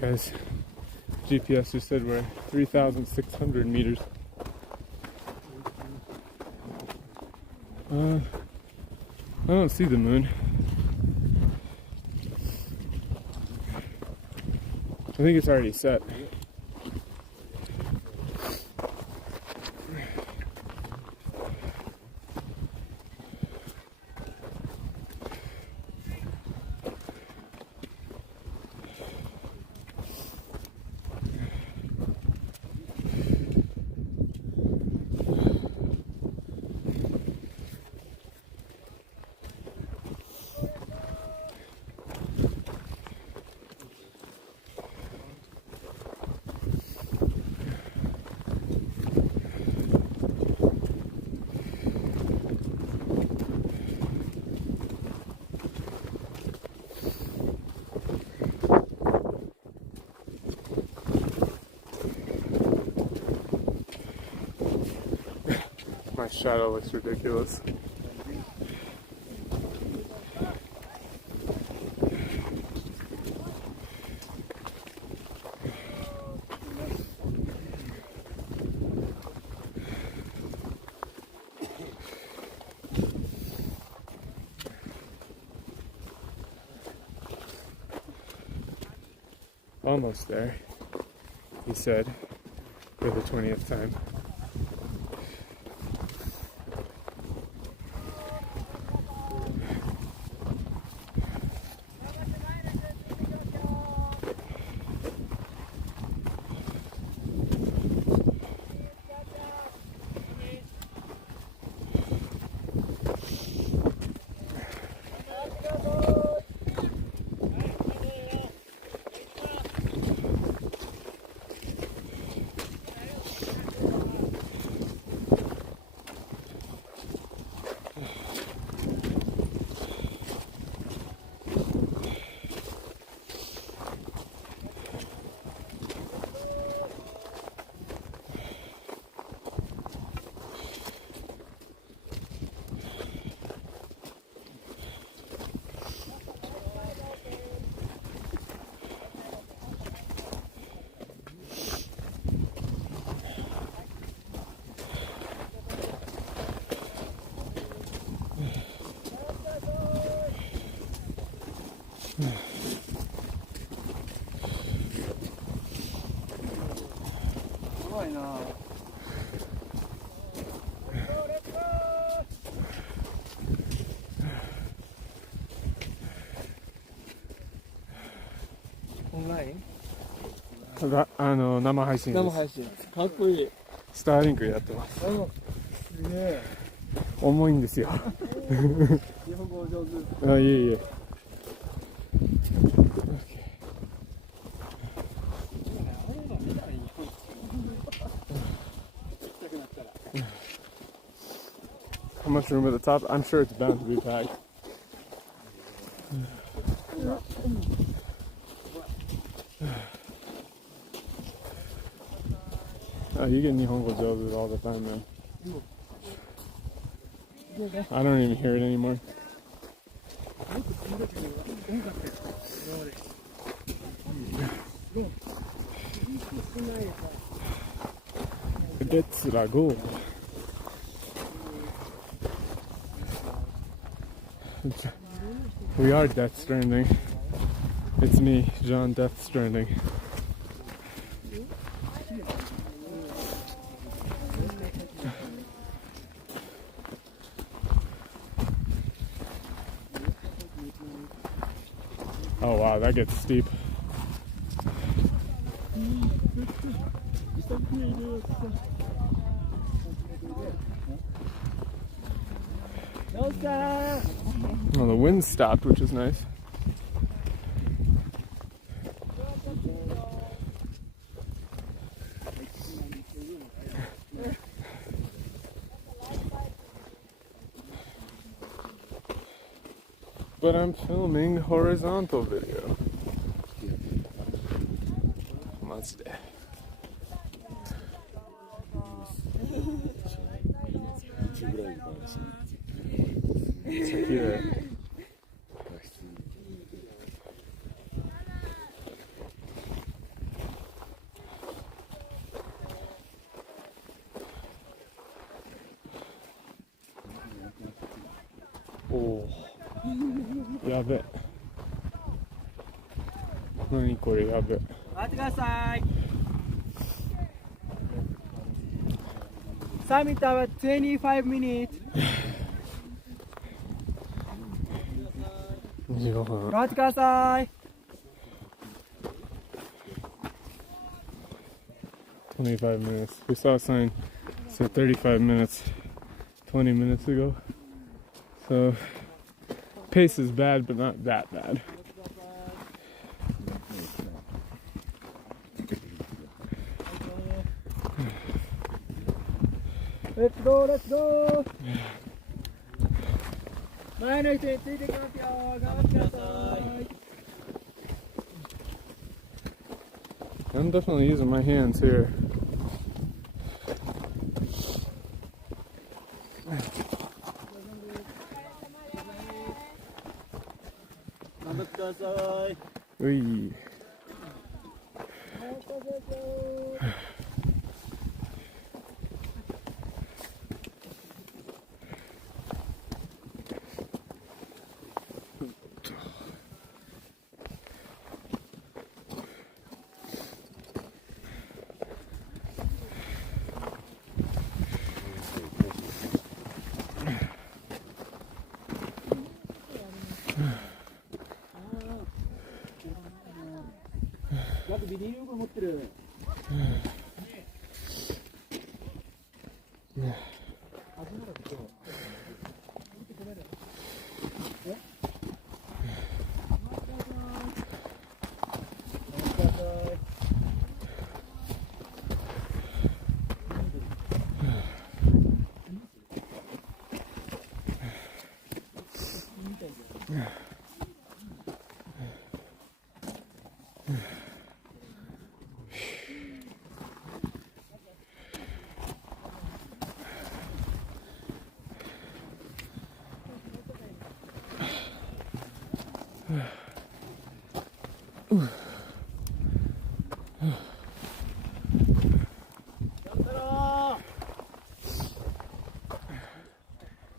Guys, GPS just said we're 3,600 meters. I don't see the moon. I think it's already set. My shadow looks ridiculous. Almost there, he said, for the 20th time. Online? 生配信です。生配信。かっこいい。スターリンクやってます。すげえ。重いんですよ。日本語あ、いえいえ。How much room at the top? I'm sure it's bound to be packed. Oh, you get Nihongo Jozu all the time, man. I don't even hear it anymore. That's Rago. We are Death Stranding. It's me, John Death Stranding. Oh wow, that gets steep. Well, the wind stopped, which is nice. But I'm filming horizontal video. Must. Oh, やべ。何これやべ。待ってください。サミットは25 minutes。25分。待ってください。25 minutes. We saw a sign said 35 minutes 20 minutes ago. So pace is bad, but not that bad. Let's go, let's go. 前の人についてきますよ。頑張ってください。I'm definitely using my hands here. Wee.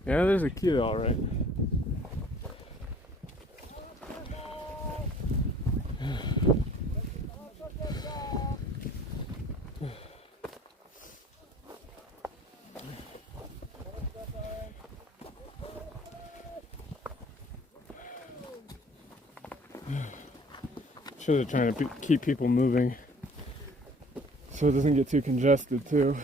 Yeah, there's a kid, all right. Sure, they're trying to keep people moving so it doesn't get too congested too.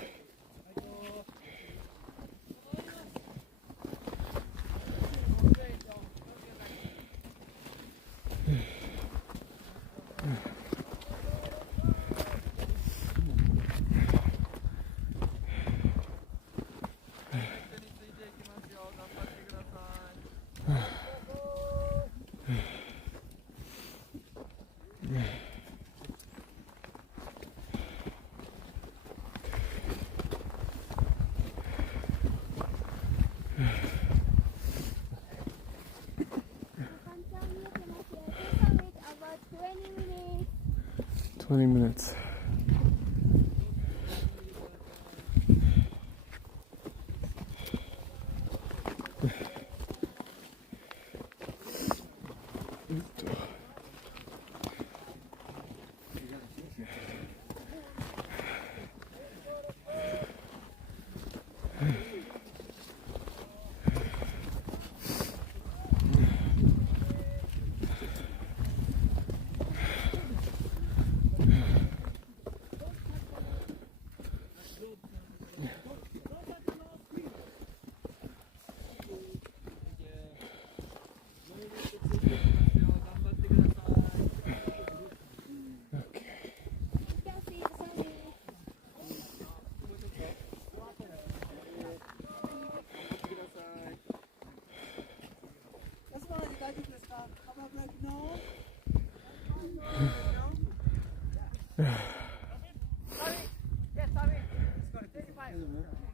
20 minutes.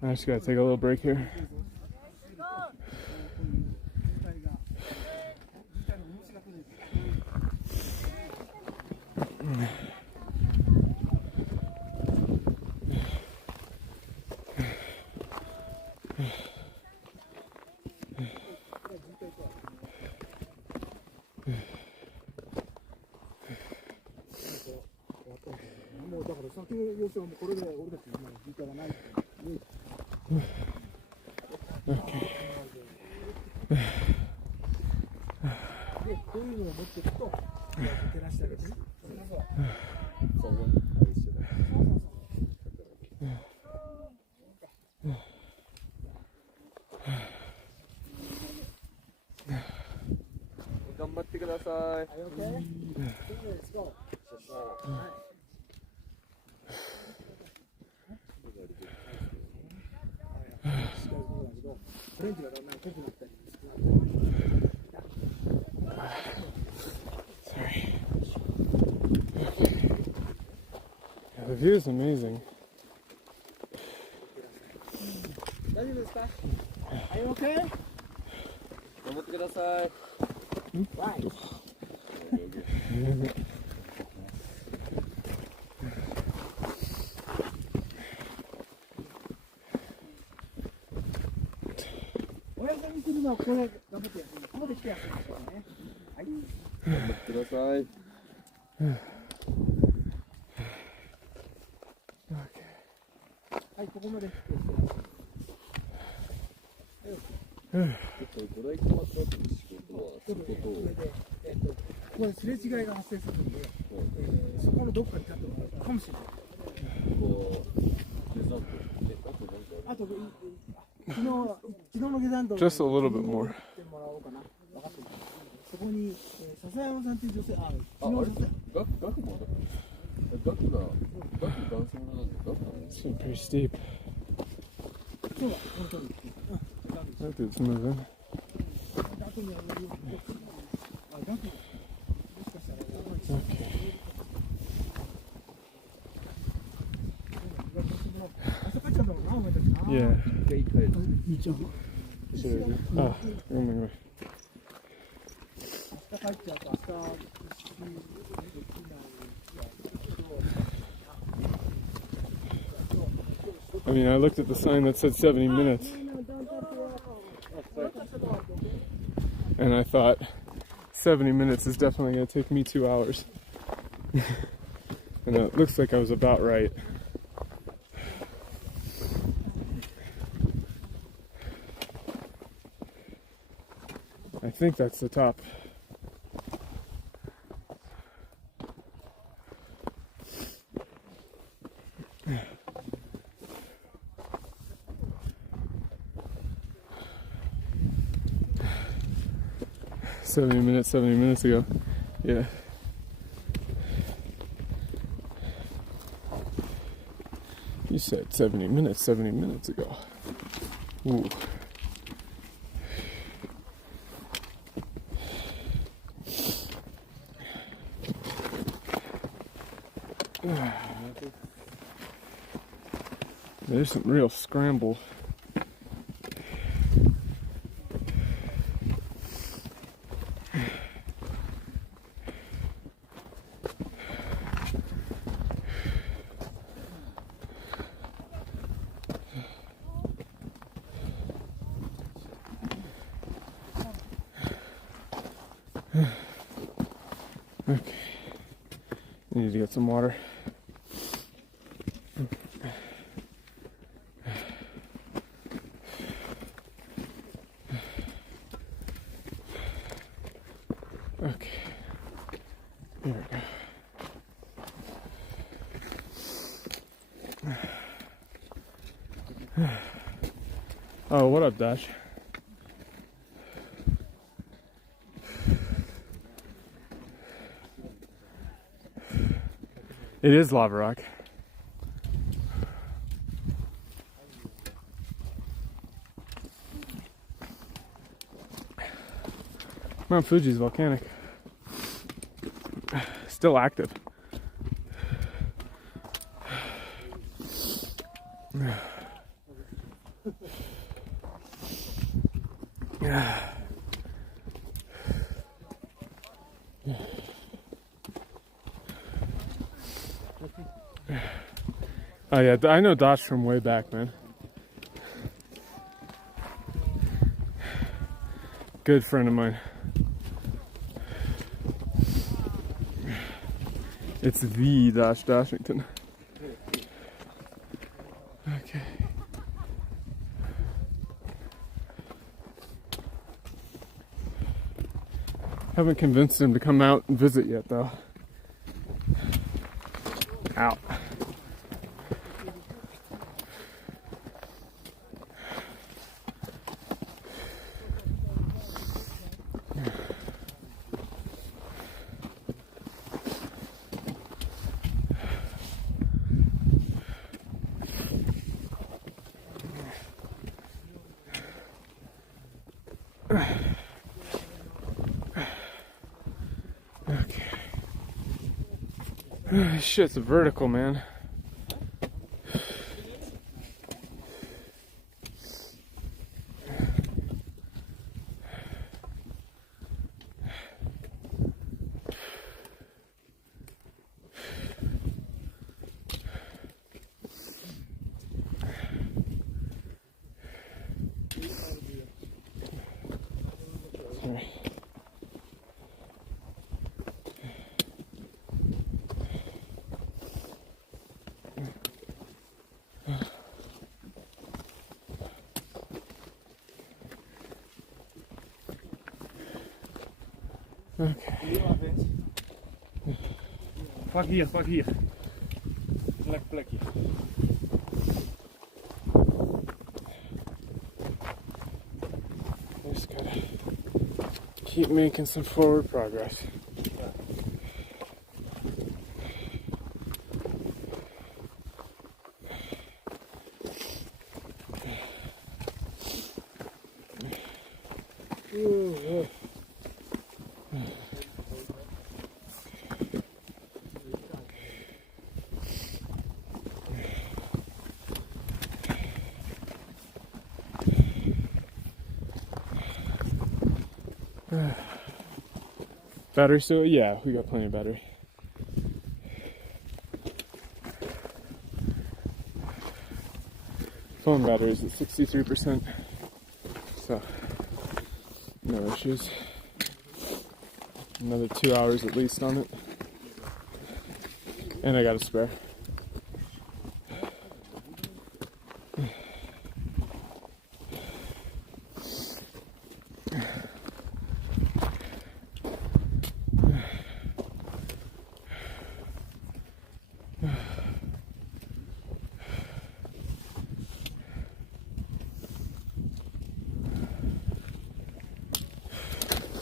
I just gotta take a little break here. Sorry. Yeah, the view is amazing. Are you okay? Why? Just a little bit more. It's pretty steep. That dude's moving. Okay. Yeah. Ah, oh my God. I mean, I looked at the sign that said 70 minutes. And I thought 70 minutes is definitely going to take me 2 hours. And it looks like I was about right. I think that's the top. Seventy minutes ago. Yeah. You said 70 minutes ago. Ooh. There's some real scramble. Okay. Need to get some water. Okay. Here we go. Oh, what up, Dash? It is lava rock. Mount Fuji is volcanic. Still active. Oh yeah, I know Dotch from way back, man. Good friend of mine. It's the Dash Dashington. Okay. Haven't convinced him to come out and visit yet, though. Out. Okay. This shit's vertical, man. Sorry. Okay. Pak hier. Lekker plekje. Just gotta keep making some forward progress. Battery still? Yeah, we got plenty of battery. Phone battery is at 63%, so no issues. Another 2 hours at least on it, and I got a spare.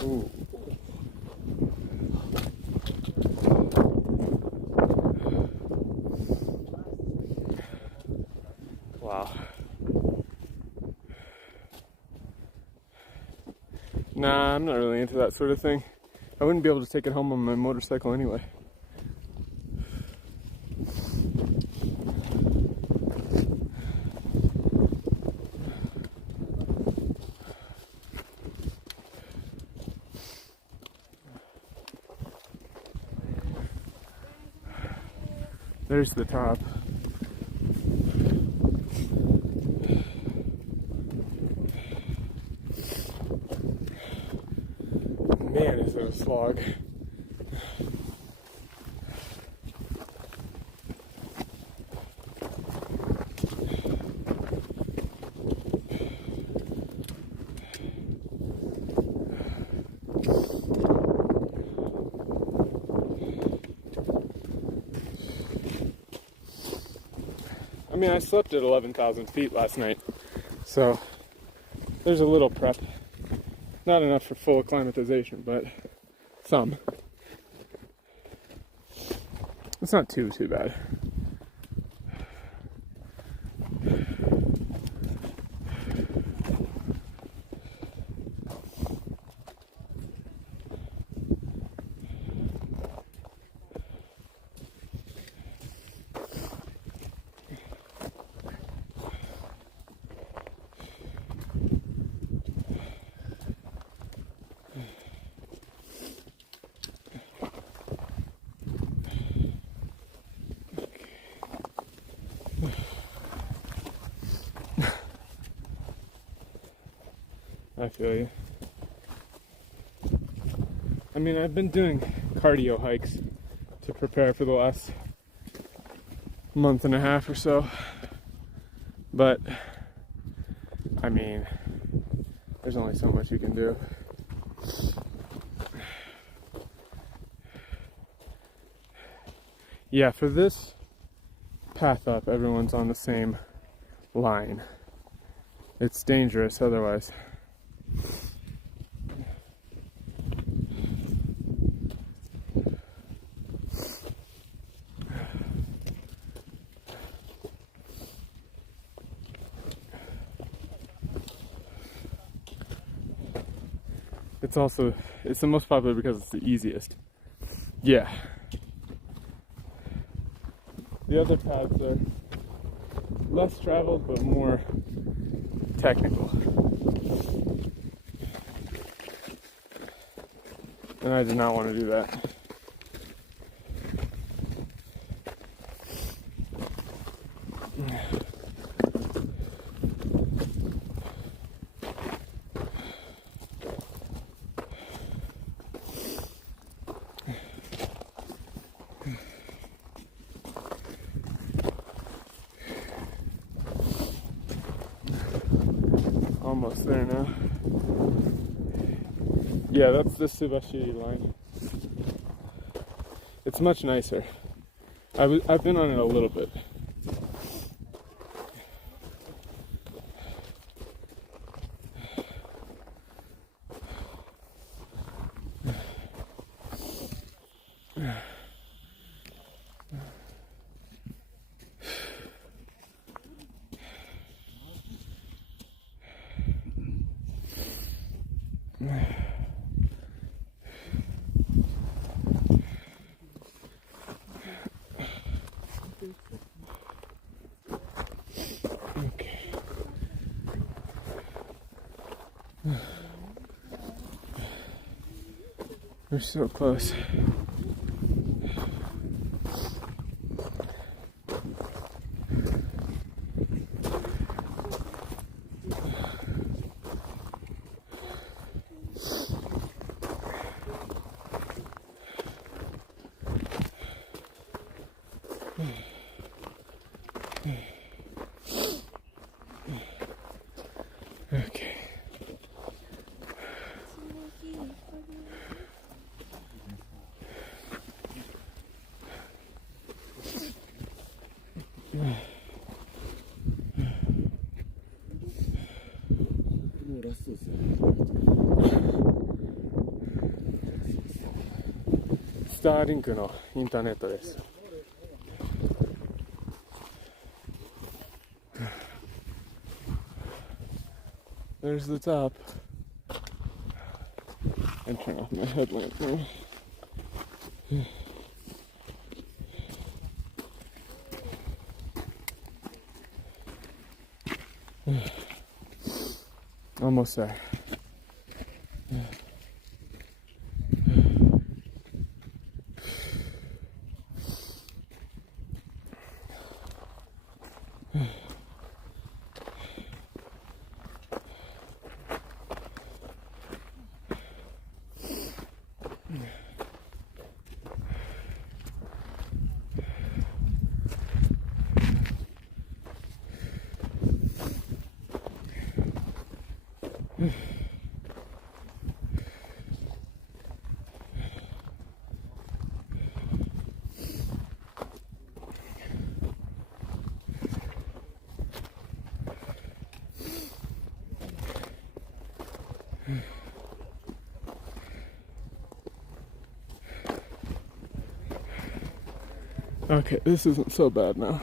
Ooh. Wow. Nah, I'm not really into that sort of thing. I wouldn't be able to take it home on my motorcycle anyway. There's the top. Man, is it a slog. I mean, I slept at 11,000 feet last night, so there's a little prep. Not enough for full acclimatization, but some. It's not too bad. I feel you. I mean, I've been doing cardio hikes to prepare for the last month and a half or so, but I mean, there's only so much you can do. Yeah, for this path up, everyone's on the same line. It's dangerous otherwise. It's the most popular because it's the easiest. Yeah. The other paths are less traveled but more technical. And I did not want to do that. Almost there now. Yeah, that's the Subashi line. It's much nicer. I've been on it a little bit. We're so close. Okay. Starlink のインターネットです。There's the top. And turn off my headlamp now. Almost there. Okay, this isn't so bad now.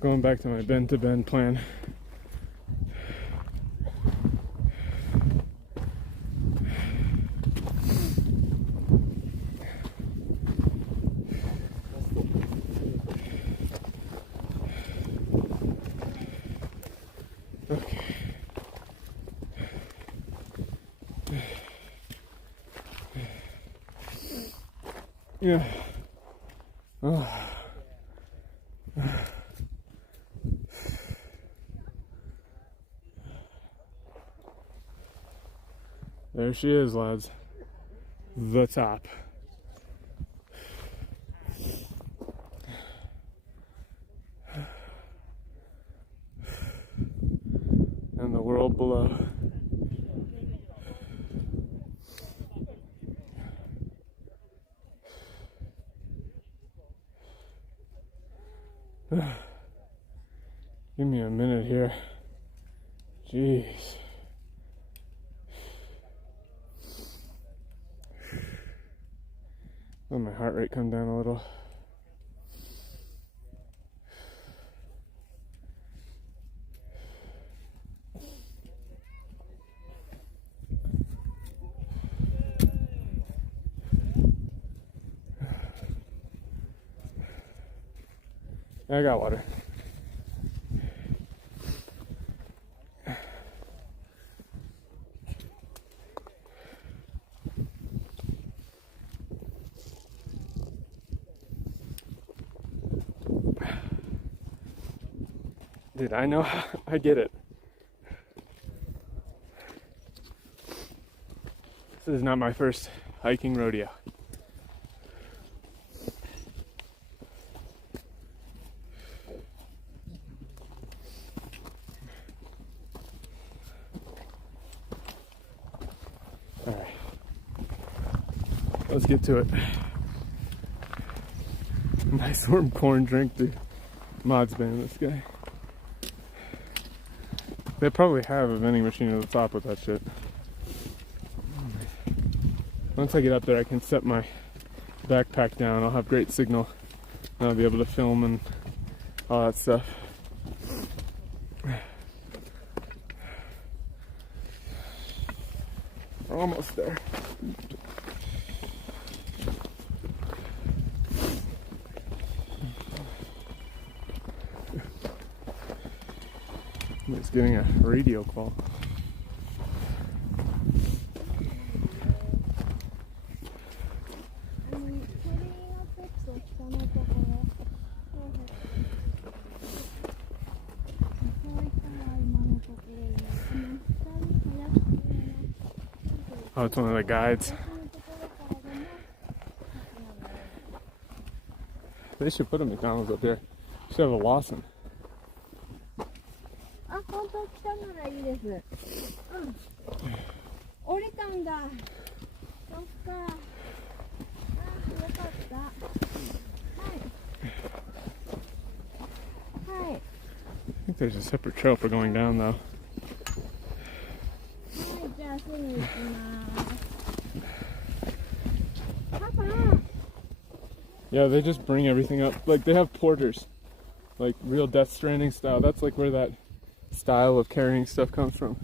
Going back to my bend to bend plan. Okay. Yeah. Oh. There she is, lads. The top. And the world below. Give me a minute here. Jeez. Let my heart rate come down a little. I got water. Dude, I know, I get it. This is not my first hiking rodeo. All right, let's get to it. Nice warm corn drink, dude. Mod's ban this guy. They probably have a vending machine at the top with that shit. Once I get up there, I can set my backpack down. I'll have great signal. And I'll be able to film and all that stuff. We're almost there. It's getting a radio call. Oh, it's one of the guides. They should put a McDonald's up there. Should have a Lawson. 本当来たならいいです。うん。降りたんだ。そっか。あ、よかった。はい。はい。I think there's a separate trail for going down though. はい、じゃあすぐ行きます。パパ。 Yeah, they just bring everything up. Like they have porters, like real Death Stranding style. That's like where that style of carrying stuff comes from.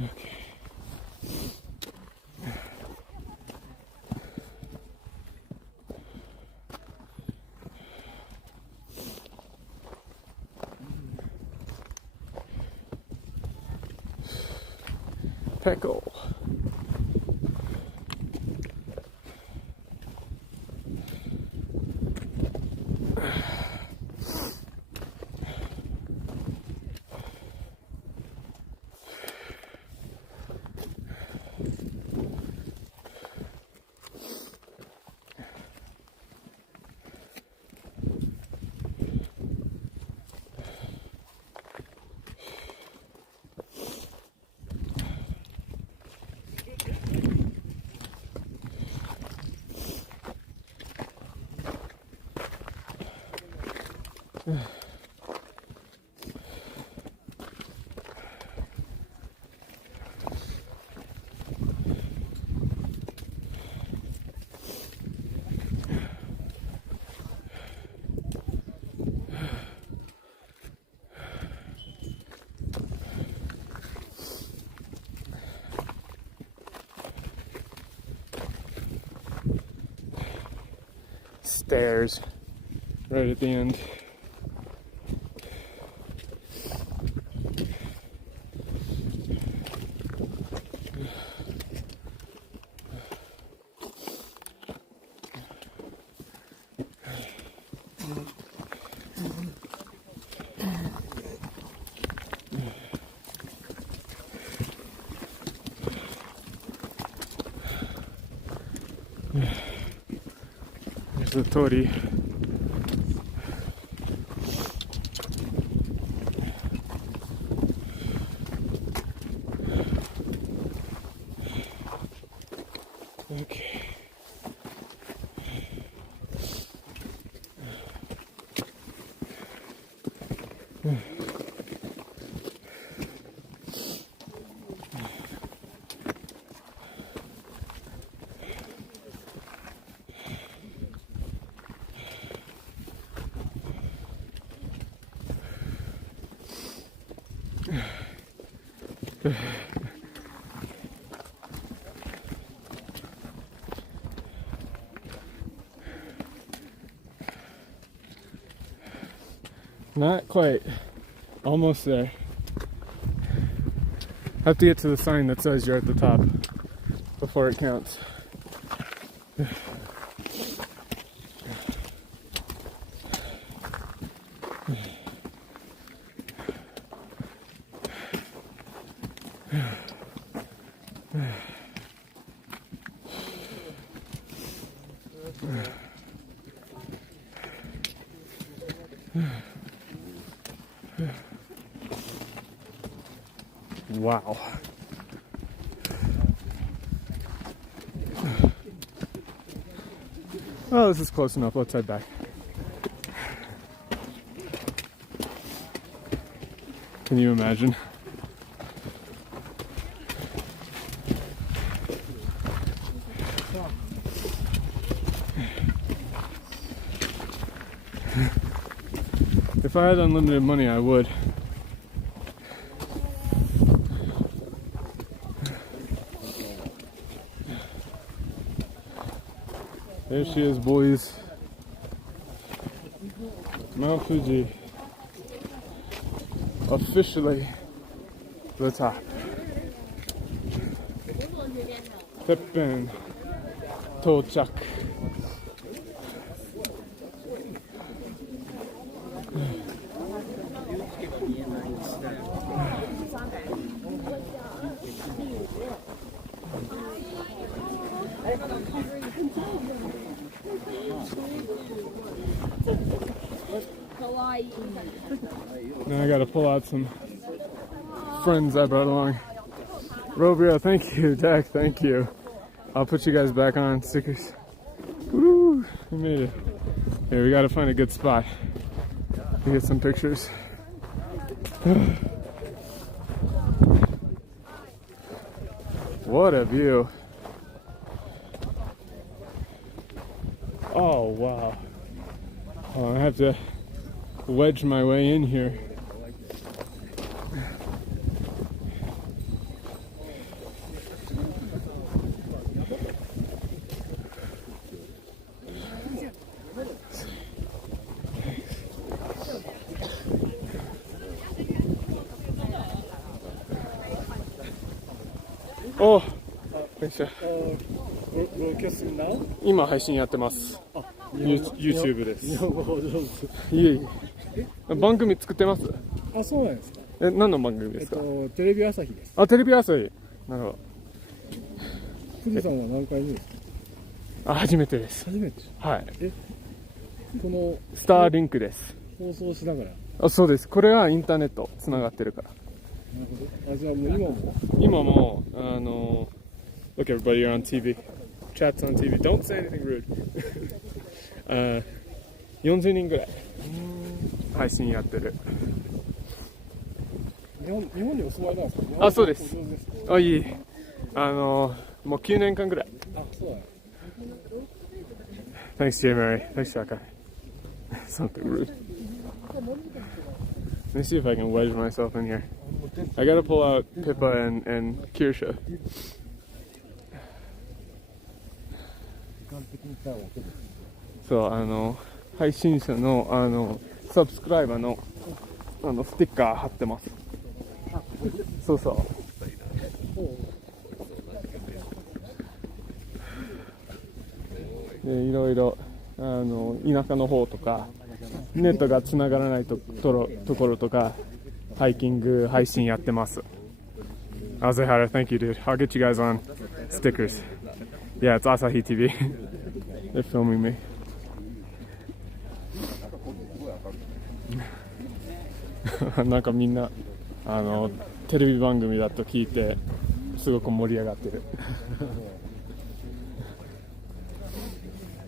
Okay. Pickle. Stairs right at the end. There's the Tori. Okay. Not quite. Almost there. Have to get to the sign that says you're at the top before it counts. Wow. Oh, this is close enough. Let's head back. Can you imagine? If I had unlimited money, I would. There she is, boys. Mount Fuji. Officially the top. Teppen. Tochak. Now I gotta pull out some friends I brought along. Robrio, thank you. Dak, thank you. I'll put you guys back on stickers. Woo! We made it. Here, we gotta find a good spot to get some pictures. What a view. Oh, wow. Oh, I have to wedge my way in here.お、めっちゃ。今配信やってます。YouTube です。日本語上手。いえいえ。番組作ってます。あ、そうなんですか。何の番組ですか。テレビ朝日です。あ、テレビ朝日。なるほど。富士山は何回目ですか。あ、初めてです。初めて。はい。このスターリンクです。放送しながら。あ、そうです。これはインターネットつながってるから。なるほど。あ、じゃあもう今もlook, everybody, you're on TV. Chat's on TV. Don't say anything rude. 40人ぐらい配信やってる。日本にお住まいなんですか？あ、そうです。ご存知ですか？あ、いい。もう9年間ぐらい。あ、そうだね。Thanks, J. Mary. Thanks, Shaka. Something rude. Let me see if I can wedge myself in here. I gotta pull out Pippa and Kirsha. そう、配信者の、サブスクライバーの、ステッカー貼ってます。そうそう。で、いろいろ、田舎の方とか、ネットが繋がらないところとか、ハイキング配信やってます。Azahara, thank you, dude. I'll get you guys on stickers. Yeah, it's Asahi TV. They're filming me. なんかみんなテレビ番組だと聞いてすごく盛り上がってる。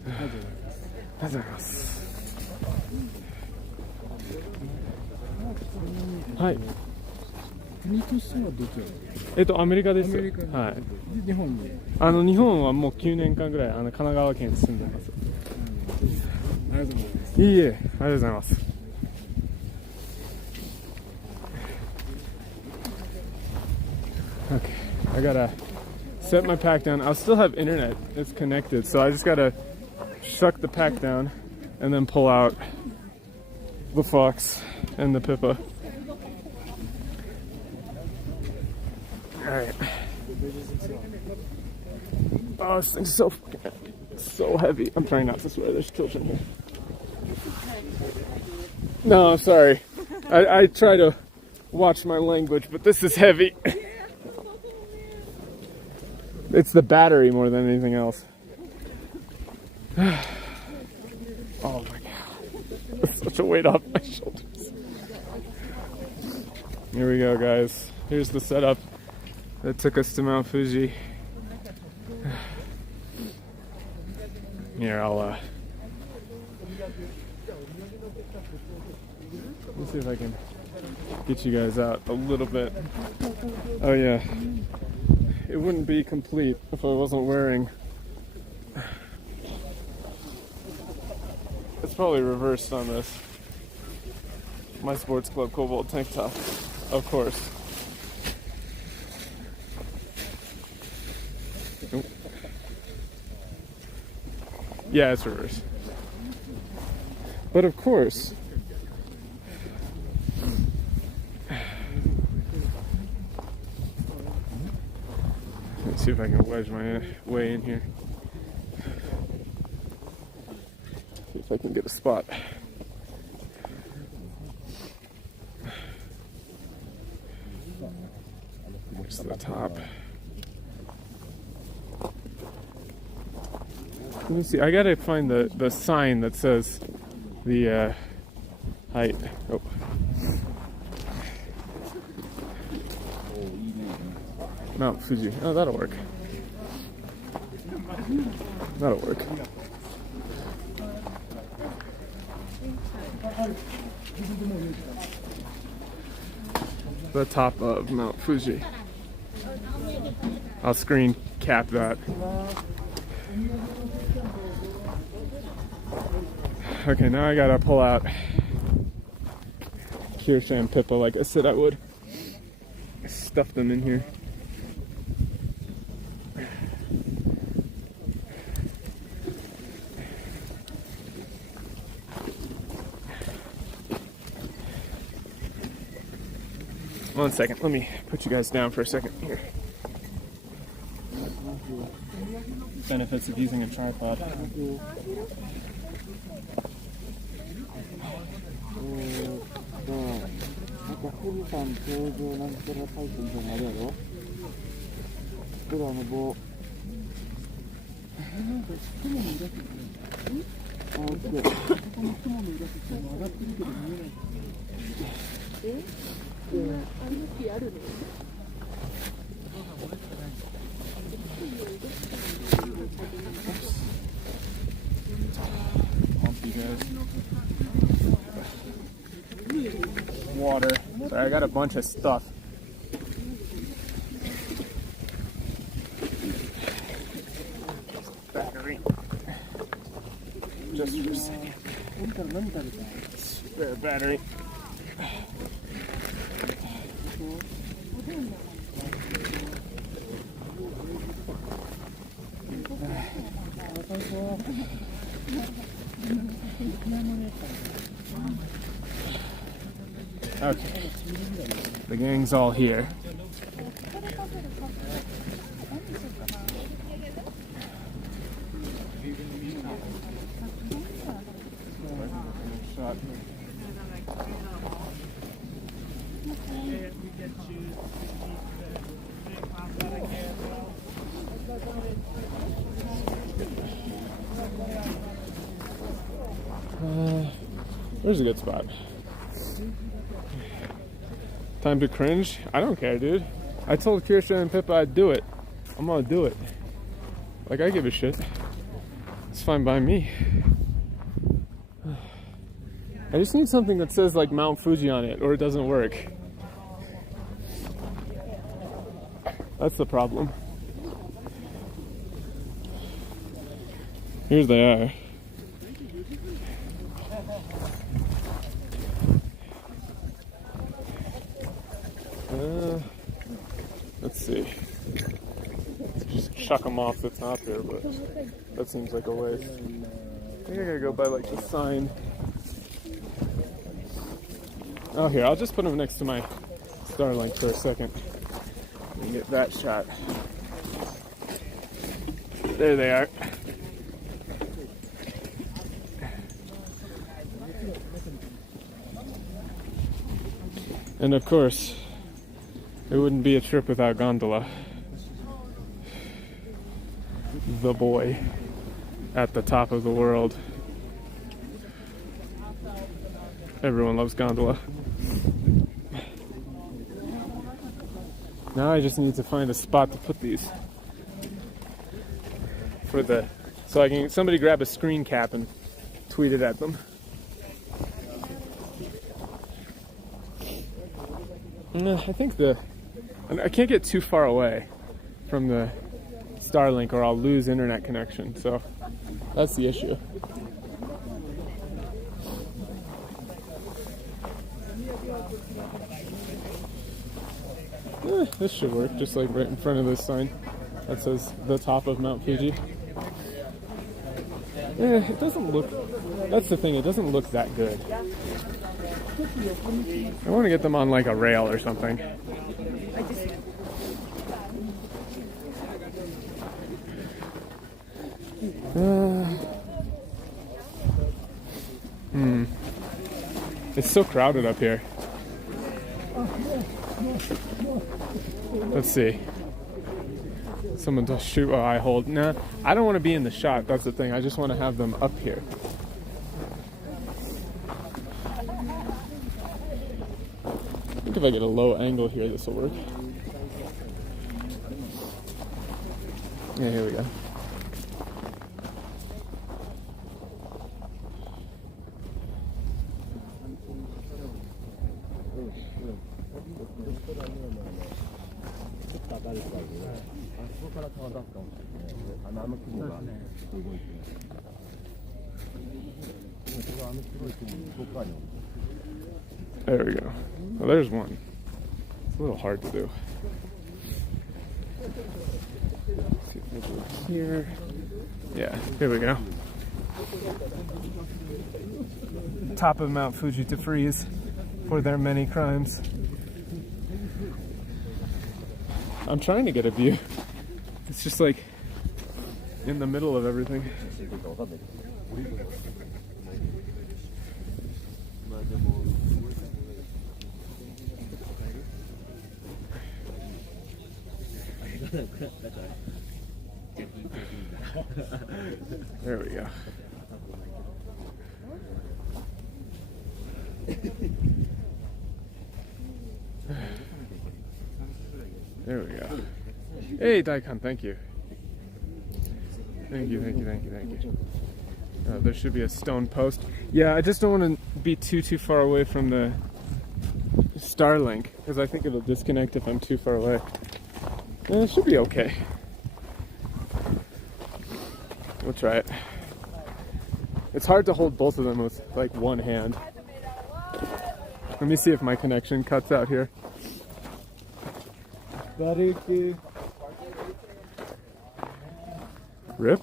ありがとうございます。はい。国としてはどちら？アメリカです。アメリカに。はい。日本に。日本はもう9年間ぐらい神奈川県に住んでます。ありがとうございます。いいえ、ありがとうございます。Okay, I gotta set my pack down. I'll still have internet. It's connected, so I just gotta shuck the pack down and then pull out the fox and the Pippa. Alright. Oh, this thing's so heavy. I'm trying not to swear. There's children here. No, I'm sorry. I try to watch my language, but this is heavy. It's the battery more than anything else. Oh my god. There's such a weight off my shoulders. Here we go, guys. Here's the setup that took us to Mount Fuji. Here, I'll let's see if I can get you guys out a little bit. Oh yeah. It wouldn't be complete if I wasn't wearing. It's probably reversed on this. My Sports Club Cobalt tank top, of course. Nope. Yeah, it's reversed. But of course. Let's see if I can wedge my way in here. See if I can get a spot. Here's the top. Let me see. I gotta find the sign that says the height. Oh. Mount Fuji. Oh, that'll work. That'll work. The top of Mount Fuji. I'll screen cap that. Okay, now I gotta pull out Kirsha and Pippa like I said I would. Stuff them in here. One second, let me put you guys down for a second here. Benefits of using a tripod. Hump you guys. water. Sorry, I got a bunch of stuff. Battery. Just for a second. Spare battery. Okay, the gang's all here. There's a good spot. Time to cringe? I don't care, dude. I told Kirsha and Pippa I'd do it. I'm gonna do it. Like, I give a shit. It's fine by me. I just need something that says like Mount Fuji on it, or it doesn't work. That's the problem. Here they are. Let's see. Just chuck them off the top here, but that seems like a waste. I think I gotta go by like the sign. Oh, here, I'll just put them next to my Starlink for a second and get that shot. There they are. And of course, it wouldn't be a trip without gondola. The boy at the top of the world. Everyone loves gondola. Now I just need to find a spot to put these. So I can somebody grab a screen cap and tweet it at them. I think I can't get too far away from the Starlink or I'll lose internet connection, so that's the issue. This should work, just like right in front of this sign that says the top of Mount Fuji. It doesn't look, that's the thing, it doesn't look that good. I want to get them on like a rail or something. It's so crowded up here. Let's see. Someone does shoot while I hold. Nah, I don't want to be in the shot. That's the thing. I just want to have them up here. I think if I get a low angle here, this will work. Yeah, here we go. There we go. Well, there's one. It's a little hard to do. Let's see if it works here. Yeah, here we go. Top of Mount Fuji to freeze for their many crimes. I'm trying to get a view. It's just like in the middle of everything. There we go. There we go. Hey, Daikon, thank you. Thank you. There should be a stone post. Yeah, I just don't want to be too far away from the Starlink because I think it'll disconnect if I'm too far away. It should be okay. We'll try it. It's hard to hold both of them with like one hand. Let me see if my connection cuts out here. Rip?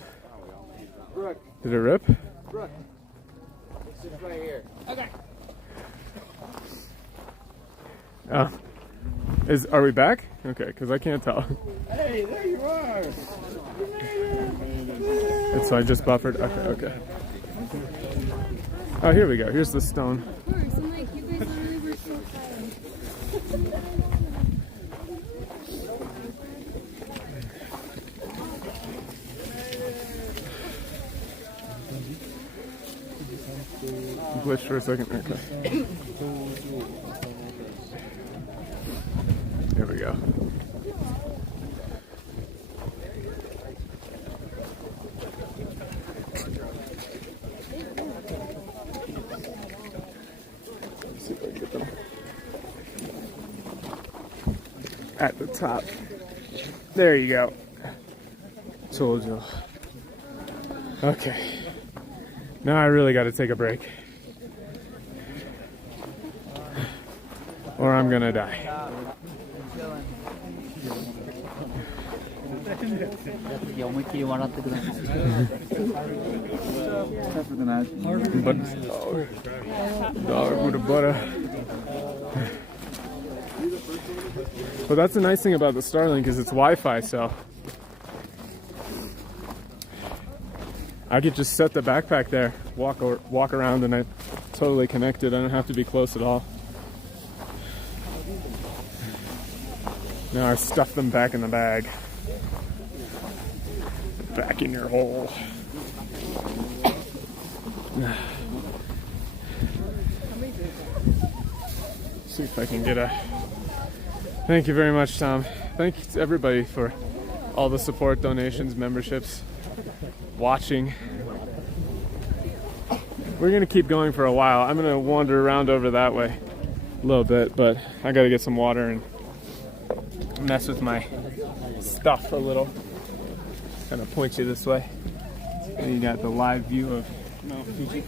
Did it rip? It's right here. Okay. Oh. Are we back? Okay, because I can't tell. Hey, there you are! And so I just buffered. Okay. Oh, here we go. Here's the stone. Of course, I'm like, you guys really were so kind. Glitched for a second. Okay. Here we go. Let's see if I can get them at the top. There you go. Told you. Okay. Now I really got to take a break. Or I'm gonna die. But dog with a butter. But that's the nice thing about the Starlink is it's Wi-Fi, so I could just set the backpack there, walk around, and I'm totally connected. I don't have to be close at all. Now I stuff them back in the bag. Back in your hole. See if I can get a... Thank you very much, Tom. Thank you to everybody for all the support, donations, memberships, watching. We're gonna keep going for a while. I'm gonna wander around over that way a little bit, but I gotta get some water and mess with my stuff a little. Kind of point you this way. And you got the live view of Mount Fuji.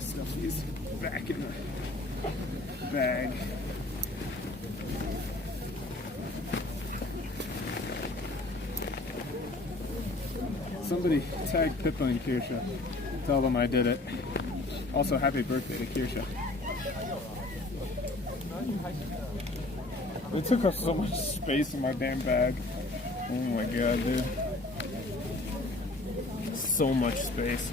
Stuff these back in the bag. Somebody tag Pippa and Kirsha. Tell them I did it. Also, happy birthday to Kirsha. It took up so much space in my damn bag. Oh my god, dude. So much space.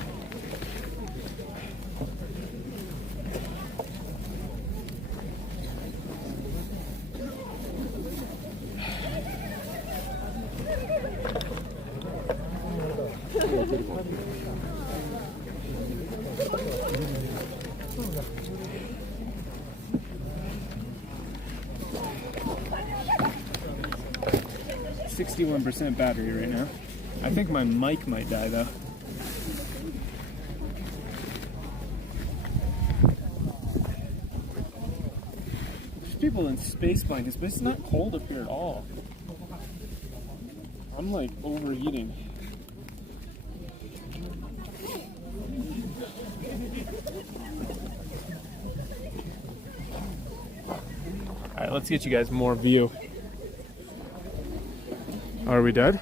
%, battery right now. I think my mic might die though. There's people in space blankets, but it's not cold up here at all. I'm like overheating. Alright, let's get you guys more view. Are we dead?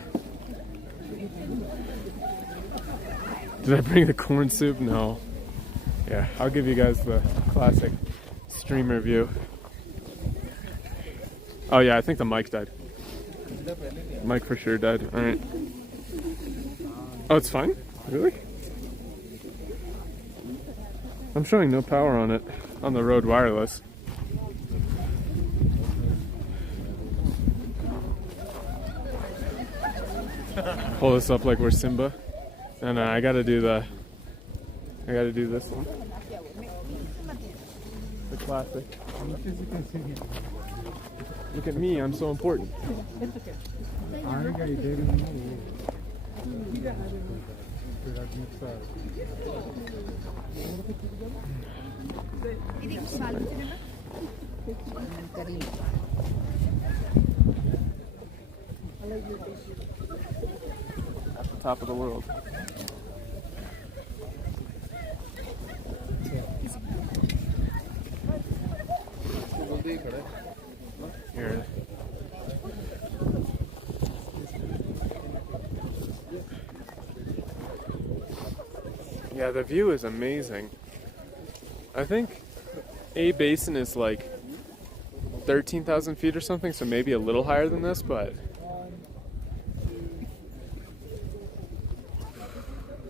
Did I bring the corn soup? No. Yeah, I'll give you guys the classic streamer view. Oh yeah, I think the mic died. The mic for sure died. Alright. Oh, it's fine? Really? I'm showing no power on it on the Rode Wireless. Pull this up like we're Simba. And I gotta do this one. The classic. Look at me, I'm so important. At the top of the world. Here. Yeah, the view is amazing. I think A Basin is like 13,000 feet or something, so maybe a little higher than this, but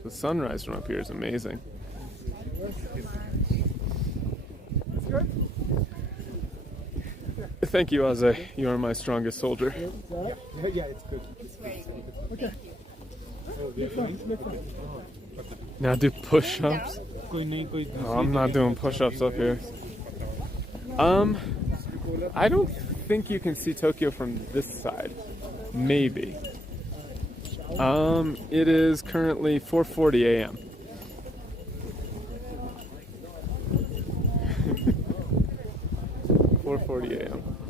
the sunrise from up here is amazing. Thank you, Aze. You are my strongest soldier. Yeah, it's good. It's very good. Now do push-ups. Oh, I'm not doing push-ups up here. I don't think you can see Tokyo from this side. Maybe. It is currently 4:40 a.m.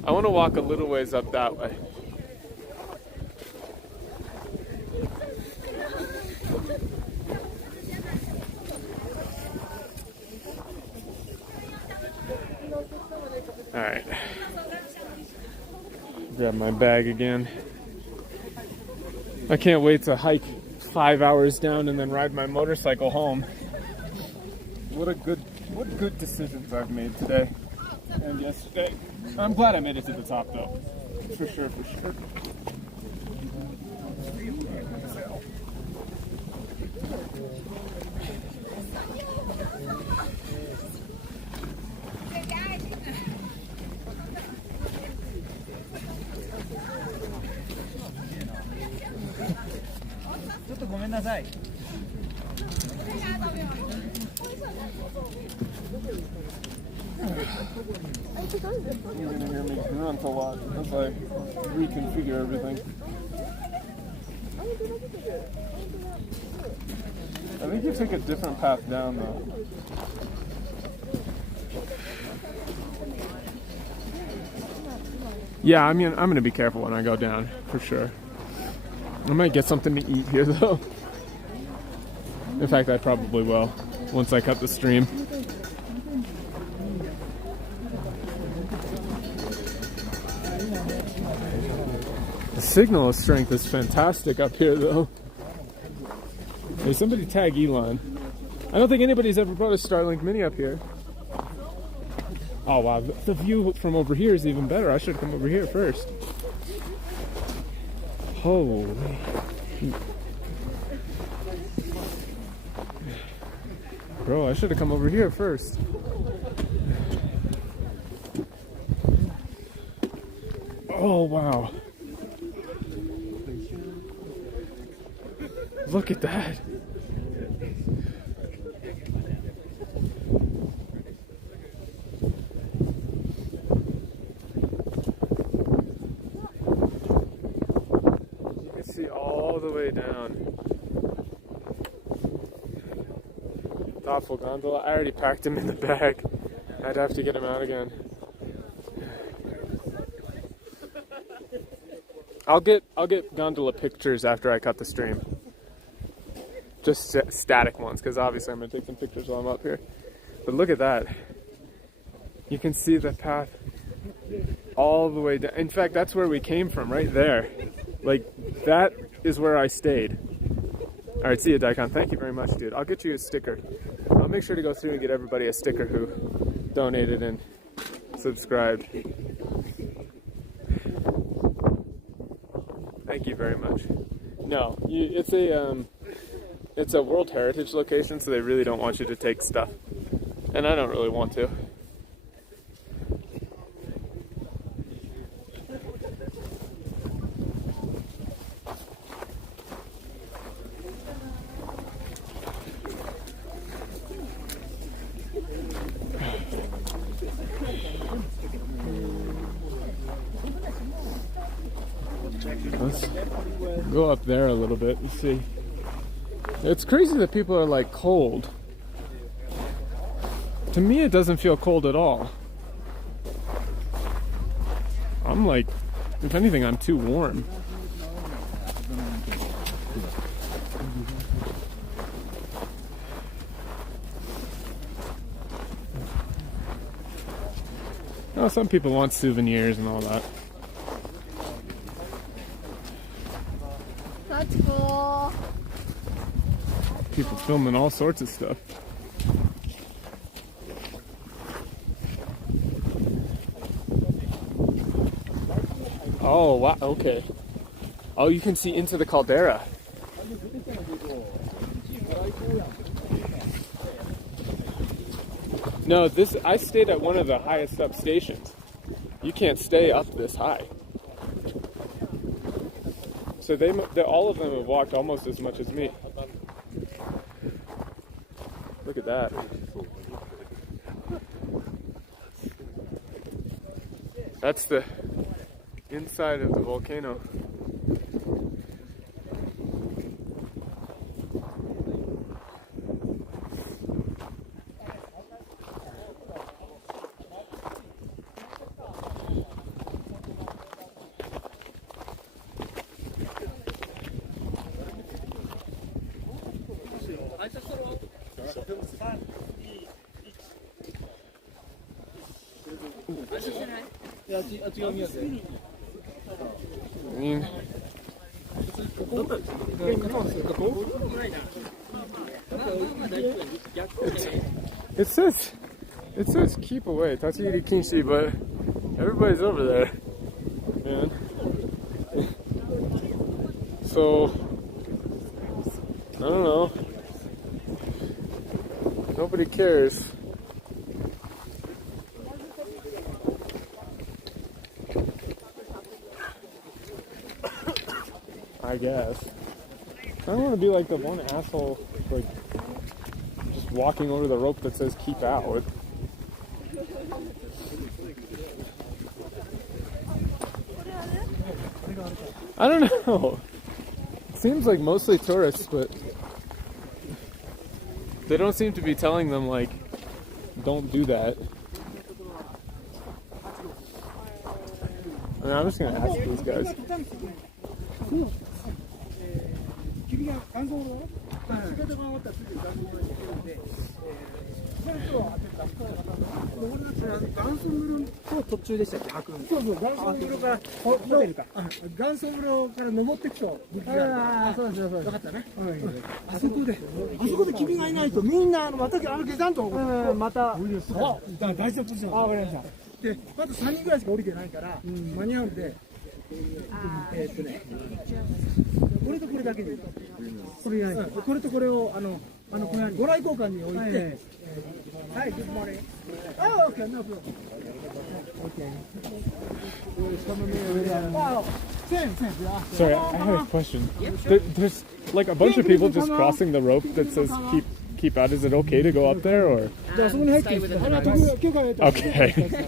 I want to walk a little ways up that way. Alright. Grab my bag again. I can't wait to hike 5 hours down and then ride my motorcycle home. What good decisions I've made today and yesterday. I'm glad I made it to the top though. For sure, for sure. You're gonna hear me grunt a lot as I reconfigure everything. I think you take a different path down though. Yeah, I mean, I'm gonna be careful when I go down, for sure. I might get something to eat here though. In fact, I probably will, once I cut the stream. The signal strength is fantastic up here though. Hey, somebody tag Elon. I don't think anybody's ever brought a Starlink Mini up here. Oh wow, the view from over here is even better. I should come over here first. Holy. Bro, I should have come over here first. Oh wow. Look at that. You can see all the way down. Thoughtful gondola. I already packed him in the bag. I'd have to get him out again. I'll get gondola pictures after I cut the stream. Just static ones, because obviously I'm going to take some pictures while I'm up here. But look at that. You can see the path all the way down. In fact, that's where we came from, right there. Like, that is where I stayed. Alright, see you, Daikon. Thank you very much, dude. I'll get you a sticker. I'll make sure to go through and get everybody a sticker who donated and subscribed. Thank you very much. No, it's a World Heritage location, so they really don't want you to take stuff. And I don't really want to. let's go up there a little bit and see. It's crazy that people are like cold. To me, it doesn't feel cold at all. I'm like, if anything, I'm too warm. Oh, some people want souvenirs and all that. That's cool. People filming all sorts of stuff. Oh, wow, okay. Oh, you can see into the caldera. No, I stayed at one of the highest up stations. You can't stay up this high. So all of them have walked almost as much as me. Look at that. That's the inside of the volcano. I mean, it says keep away, Tachiri Kinshi, but everybody's over there, man. So I don't know. Nobody cares. I guess. I don't want to be like the one asshole, like, just walking over the rope that says keep out. I don't know. It seems like mostly tourists, but they don't seem to be telling them, like, don't do that. I mean, I'm just going to ask these guys. Sorry, I have a question. There's like a bunch of people just crossing the rope that says keep out. Is it okay to go up there, or? Stay within the ropes. Okay.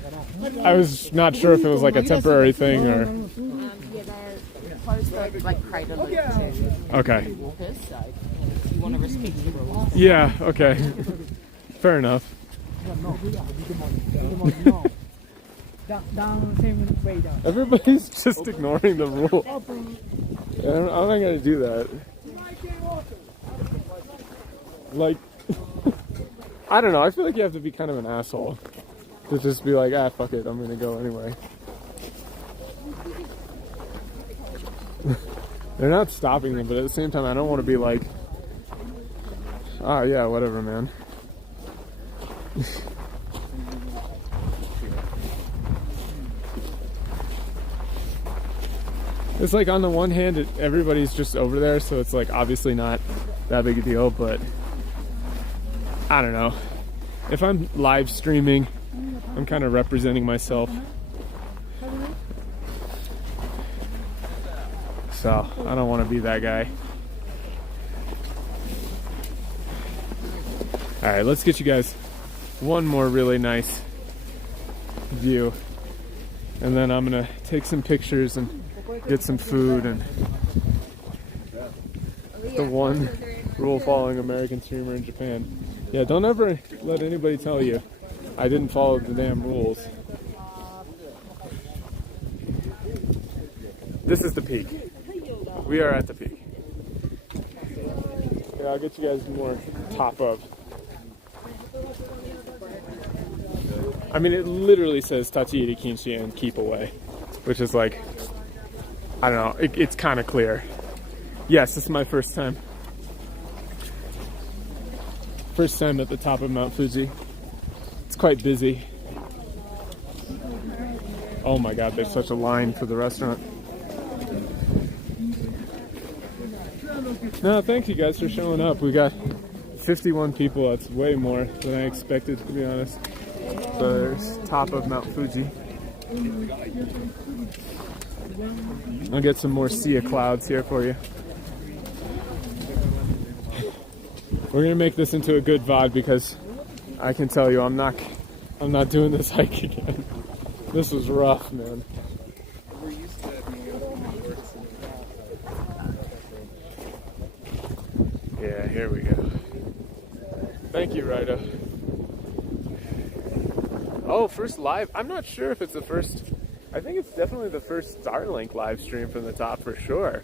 I was not sure if it was like a temporary thing or. Yeah, they're close to like crater loop to Okay. walkers, so you want to respect the rules. Yeah. Okay. Fair enough. Everybody's just ignoring the rule. I'm not gonna do that. Like, I don't know. I feel like you have to be kind of an asshole to just be like, ah, fuck it, I'm gonna go anyway. They're not stopping them, but at the same time, I don't want to be like, oh yeah, whatever, man. It's like on the one hand, everybody's just over there, so it's like obviously not that big a deal, but I don't know. If I'm live streaming, I'm kind of representing myself. So I don't want to be that guy. Alright, let's get you guys one more really nice view. And then I'm going to take some pictures and get some food, and the one rule following American streamer in Japan. Yeah, don't ever let anybody tell you I didn't follow the damn rules. This is the peak. We are at the peak. Yeah, I'll get you guys more top of. I mean, it literally says Tachiiri Kinshi and keep away, which is like, I don't know, it's kind of clear. Yes, this is my first time. First time at the top of Mount Fuji. It's quite busy. Oh my god, there's such a line for the restaurant. No, thank you guys for showing up. We got 51 people. That's way more than I expected, to be honest. So there's top of Mount Fuji. I'll get some more sea of clouds here for you. We're gonna make this into a good VOD because I can tell you I'm not doing this hike again. This was rough, man. Yeah, here we go. Thank you, Ryder. Oh, first live. I'm not sure if it's the first. I think it's definitely the first Starlink live stream from the top for sure.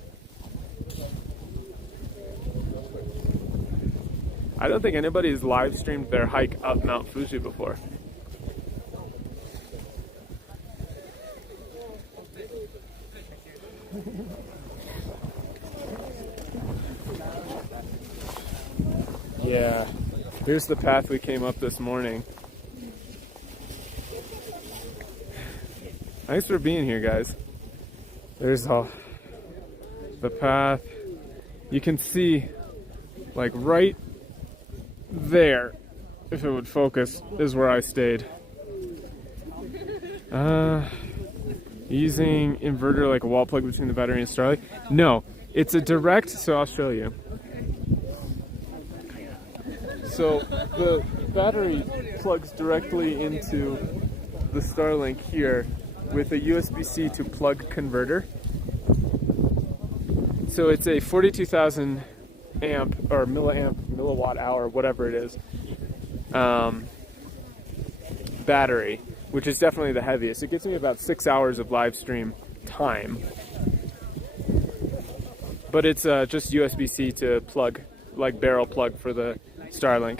I don't think anybody's live streamed their hike up Mount Fuji before. Yeah, here's the path we came up this morning. Thanks for being here, guys. There's all the path. You can see, like, right there, if it would focus, is where I stayed. Using inverter like a wall plug between the battery and Starlink. No, it's a direct, so I'll show you. So the battery plugs directly into the Starlink here with a USB-C to plug converter. So it's a 42,000 amp or milliwatt hour, whatever it is, battery, which is definitely the heaviest. It gives me about 6 hours of live stream time. But it's just USB-C to plug, like barrel plug for the Starlink.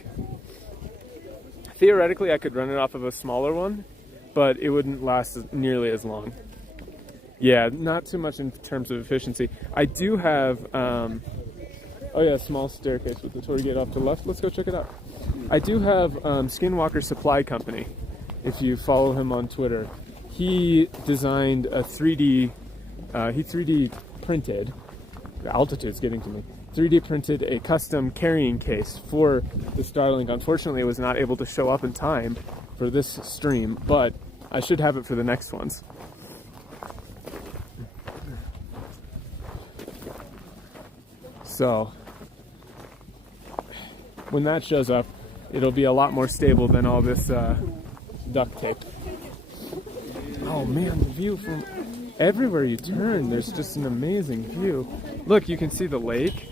Theoretically, I could run it off of a smaller one, but it wouldn't last nearly as long. Yeah, not too much in terms of efficiency. I do have, oh yeah, small staircase with the tour gate off to the left. Let's go check it out. I do have Skinwalker Supply Company. If you follow him on Twitter, he designed a 3D, he 3D printed, the altitude's getting to me, 3D printed a custom carrying case for the Starlink. Unfortunately, it was not able to show up in time for this stream, but I should have it for the next ones. So, when that shows up, it'll be a lot more stable than all this duct tape. Oh man, the view from everywhere you turn, there's just an amazing view. Look, you can see the lake.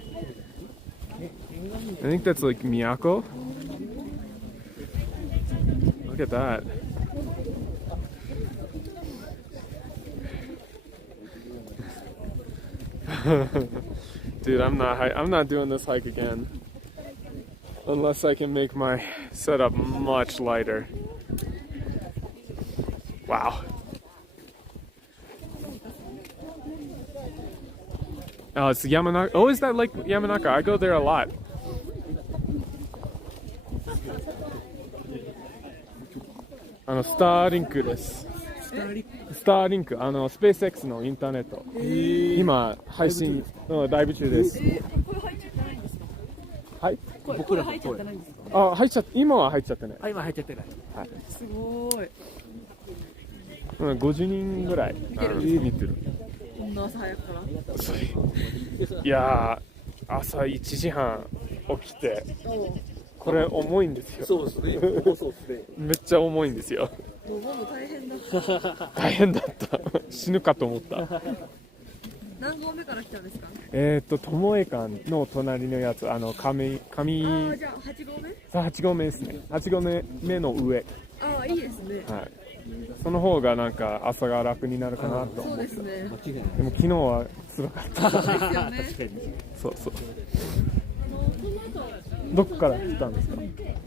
I think that's like Miyako. Look at that. Dude, I'm not doing this hike again. Unless I can make my setup much lighter. Wow. Oh, it's Yamanaka. Oh, is that like Yamanaka? I go there a lot. Starlink です。Starlink、SpaceX のインターネット。今、配信のライブ中です。はい。僕ら入っちゃってないんですか？あ、入っちゃって、今は入っちゃってない。あ、今入っちゃってない。はい。すごい。50人ぐらい見てる。こんな朝早くから。いやー、朝1時半起きて、これ重いんですよ。そうですね。そうですね。めっちゃ重いんですよ。もう大変だ。大変だった。死ぬかと思った。何合目から来たんですか？友江館の隣のやつ、ああ、じゃあ8合目？さあ8合目ですね。8合目の上。ああ、いいですね。はい。その方がなんか朝が楽になるかなと。そうですね。でも昨日は辛かった。ですよね。そうそう。どこから来たんですか？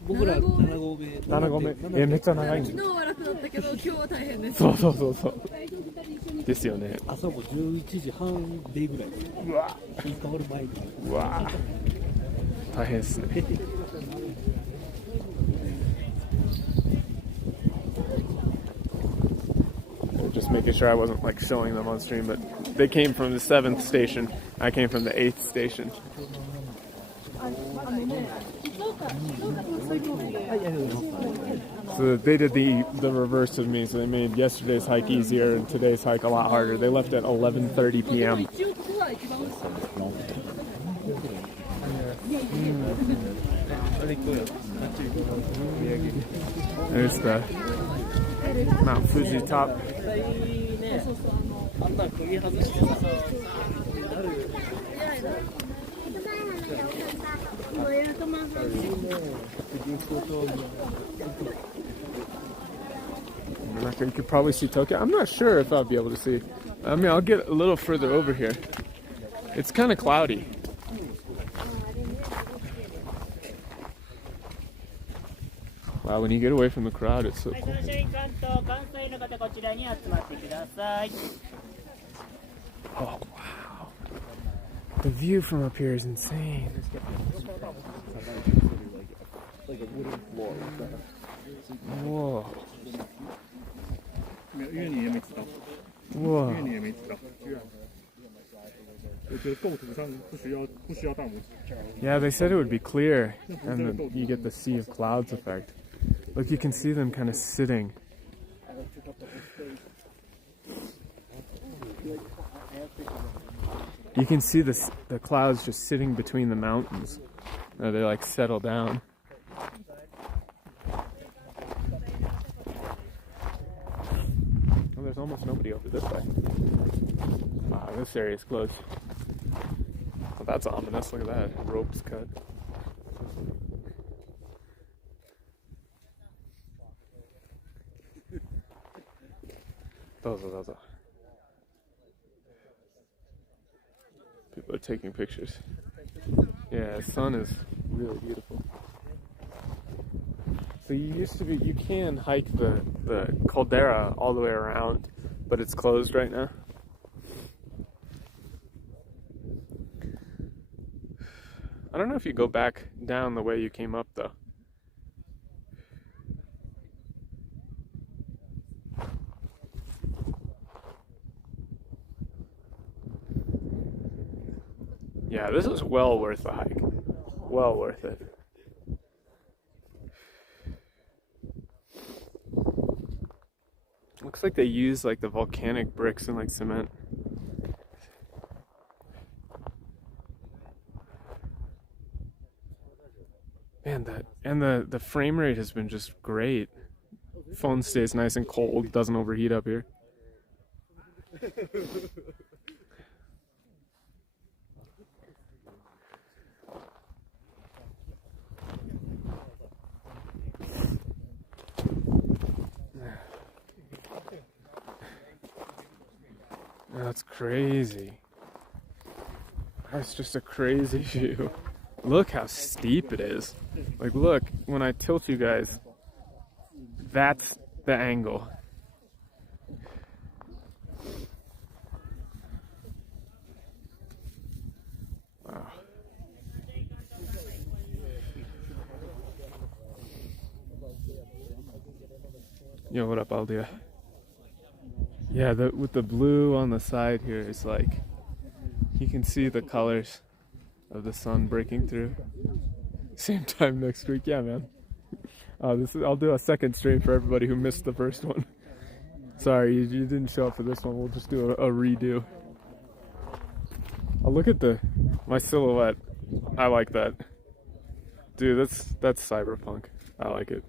僕ら7合目。7合目。めっちゃ長いんで。昨日は楽だったけど、今日は大変です。そうそうそうそう。ですよね。朝も11時半でぐらい。うわ。日変わる前に。うわ。大変ですね。Just making sure I wasn't like showing them on stream, but they came from the 7th station. I came from the 8th station. So they did the reverse of me. So they made yesterday's hike easier and today's hike a lot harder. They left at 11:30 p.m. There's the Mount Fuji top. You could probably see Tokyo. I'm not sure if I'll be able to see. I mean, I'll get a little further over here. It's kind of cloudy. Wow, when you get away from the crowd, it's so cool. Oh, wow. The view from up here is insane. Like a wooden floor. Whoa. 因为你也没知道， Whoa. 因为你也没知道。我觉得构图上不需要大拇指。Yeah, they said it would be clear, and then you get the sea of clouds effect. Look, you can see them kind of sitting. You can see the clouds just sitting between the mountains. They like settle down. Well, there's almost nobody over this way. Wow, this area is closed. Well, that's ominous. Look at that. Ropes cut. Those. People are taking pictures. Yeah, the sun is really beautiful. So you can hike the caldera all the way around, but it's closed right now. I don't know if you go back down the way you came up though. Yeah, this is well worth the hike. Well worth it. Looks like they use like the volcanic bricks and like cement. Man, the frame rate has been just great. Phone stays nice and cold, doesn't overheat up here. That's crazy. That's just a crazy view. Look how steep it is. Like, look, when I tilt you guys, that's the angle. Wow. Yo, what up, Aldia? Yeah, with the blue on the side here, it's like you can see the colors of the sun breaking through. Same time next week, yeah, man. I'll do a second stream for everybody who missed the first one. Sorry, you didn't show up for this one. We'll just do a redo. Oh, look at my silhouette. I like that, dude. That's cyberpunk. I like it.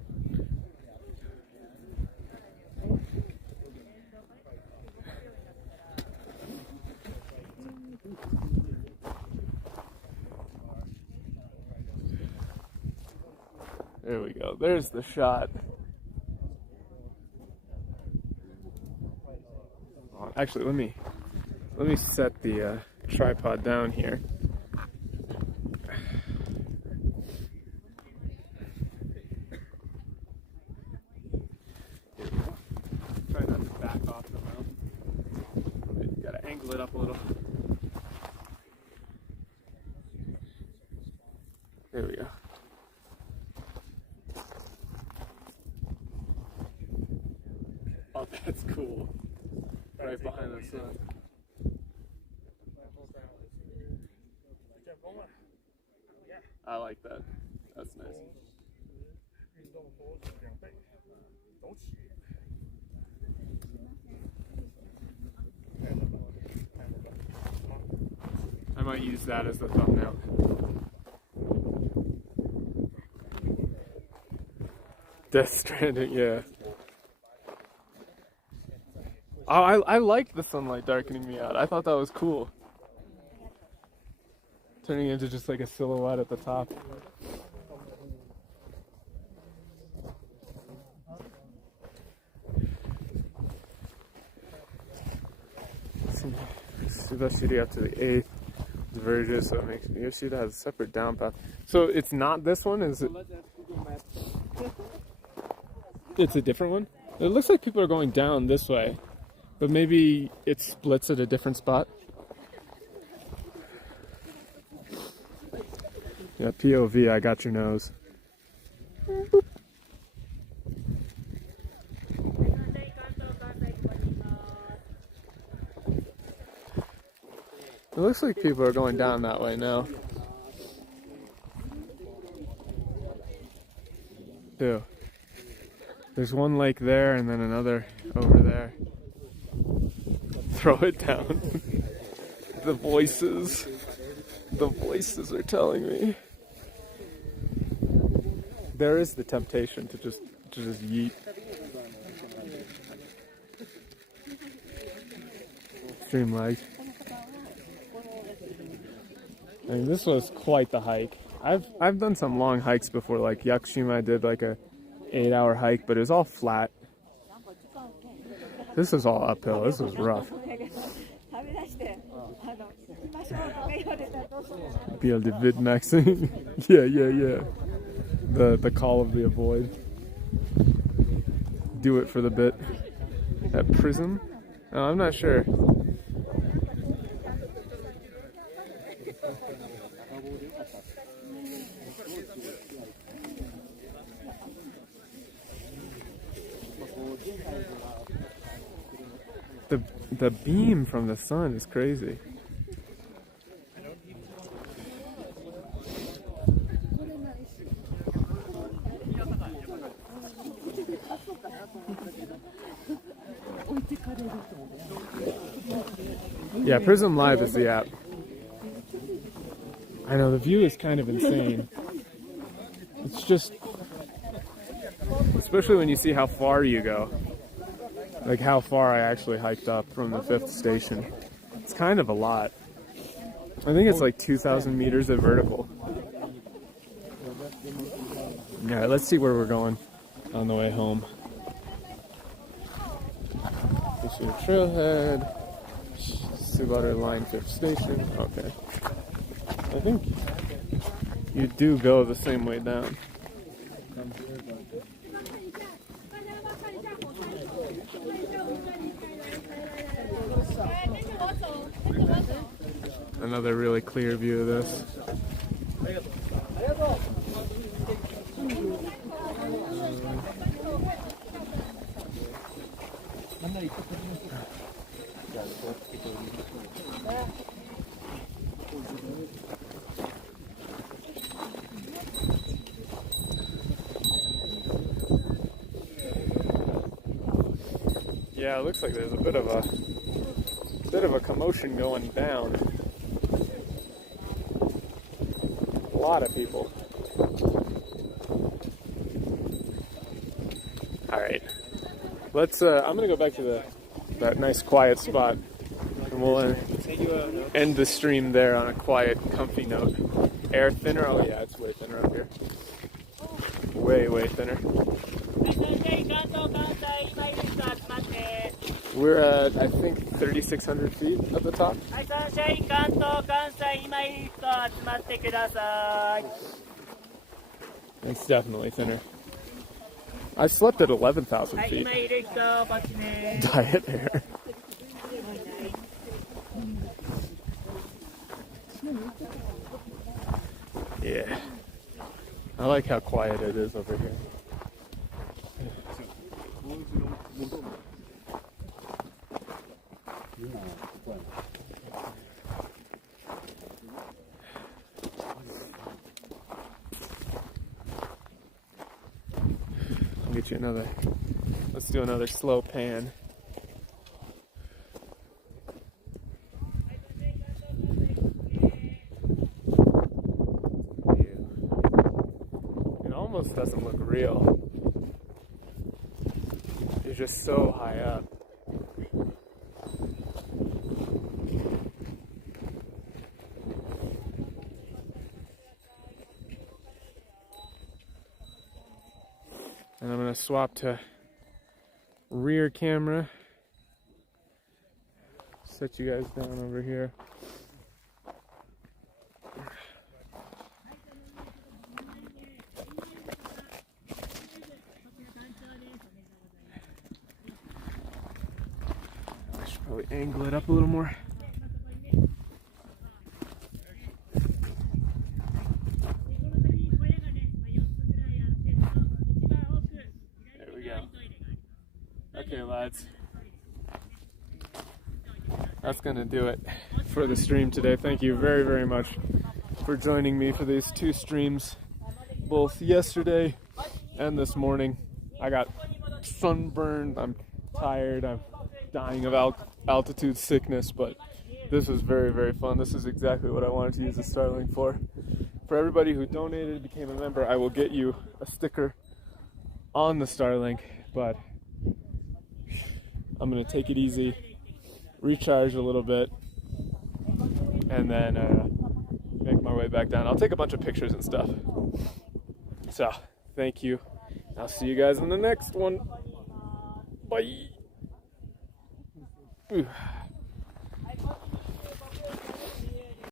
There we go. There's the shot. Actually, let me set the tripod down here. Try not to back off the mount. You gotta angle it up a little. There we go. Oh, that's cool. Right behind the sun. I like that. That's nice. I might use that as the thumbnail. Death Stranding, yeah. Oh, I like the sunlight darkening me out. I thought that was cool. Turning into just like a silhouette at the top. Yoshida up to the 8th. It's verges, so it makes Yoshida has a separate down path. So it's not this one, is it? It's a different one? It looks like people are going down this way, but maybe it splits at a different spot. Yeah, POV, I got your nose. It looks like people are going down that way now. Ew. There's one lake there and then another over there. Throw it down. The voices are telling me. There is the temptation to just yeet. Stream lag. I mean, this was quite the hike. I've done some long hikes before, like Yakushima. I did like a 8-hour hike, but it was all flat. This is all uphill. This was rough. BLD vid maxing. yeah. The call of the avoid. Do it for the bit. That prism? No, I'm not sure. The beam from the sun is crazy. Yeah, Prism Live is the app. I know, the view is kind of insane. It's just, especially when you see how far you go. Like how far I actually hiked up from the 5th station. It's kind of a lot. I think it's like 2,000 meters of vertical. Alright, let's see where we're going on the way home. Yoshida Trailhead, Subaru Line 5th station. Okay. I think you do go the same way down. Another really clear view of this. Yeah, it looks like there's a bit of a commotion going down. A lot of people. All right, let's. I'm gonna go back to that nice quiet spot, and we'll end the stream there on a quiet, comfy note. Air thinner. Oh yeah, it's way thinner up here. Way, way thinner. We're at, I think, 3,600 feet at the top. It's definitely thinner. I slept at 11,000 feet. Diet air. Yeah. I like how quiet it is over here. I'll get you another. Let's do another slow pan. It almost doesn't look real. You're just so high up. And I'm going to swap to rear camera. Set you guys down over here. I should probably angle it up a little more. Okay, lads. That's going to do it for the stream today. Thank you very, very much for joining me for these two streams, both yesterday and this morning. I got sunburned. I'm tired. I'm dying of altitude sickness, but this was very, very fun. This is exactly what I wanted to use the Starlink for. For everybody who donated, became a member, I will get you a sticker on the Starlink, but I'm going to take it easy, recharge a little bit, and then make my way back down. I'll take a bunch of pictures and stuff. So, thank you. I'll see you guys in the next one. Bye. Ooh.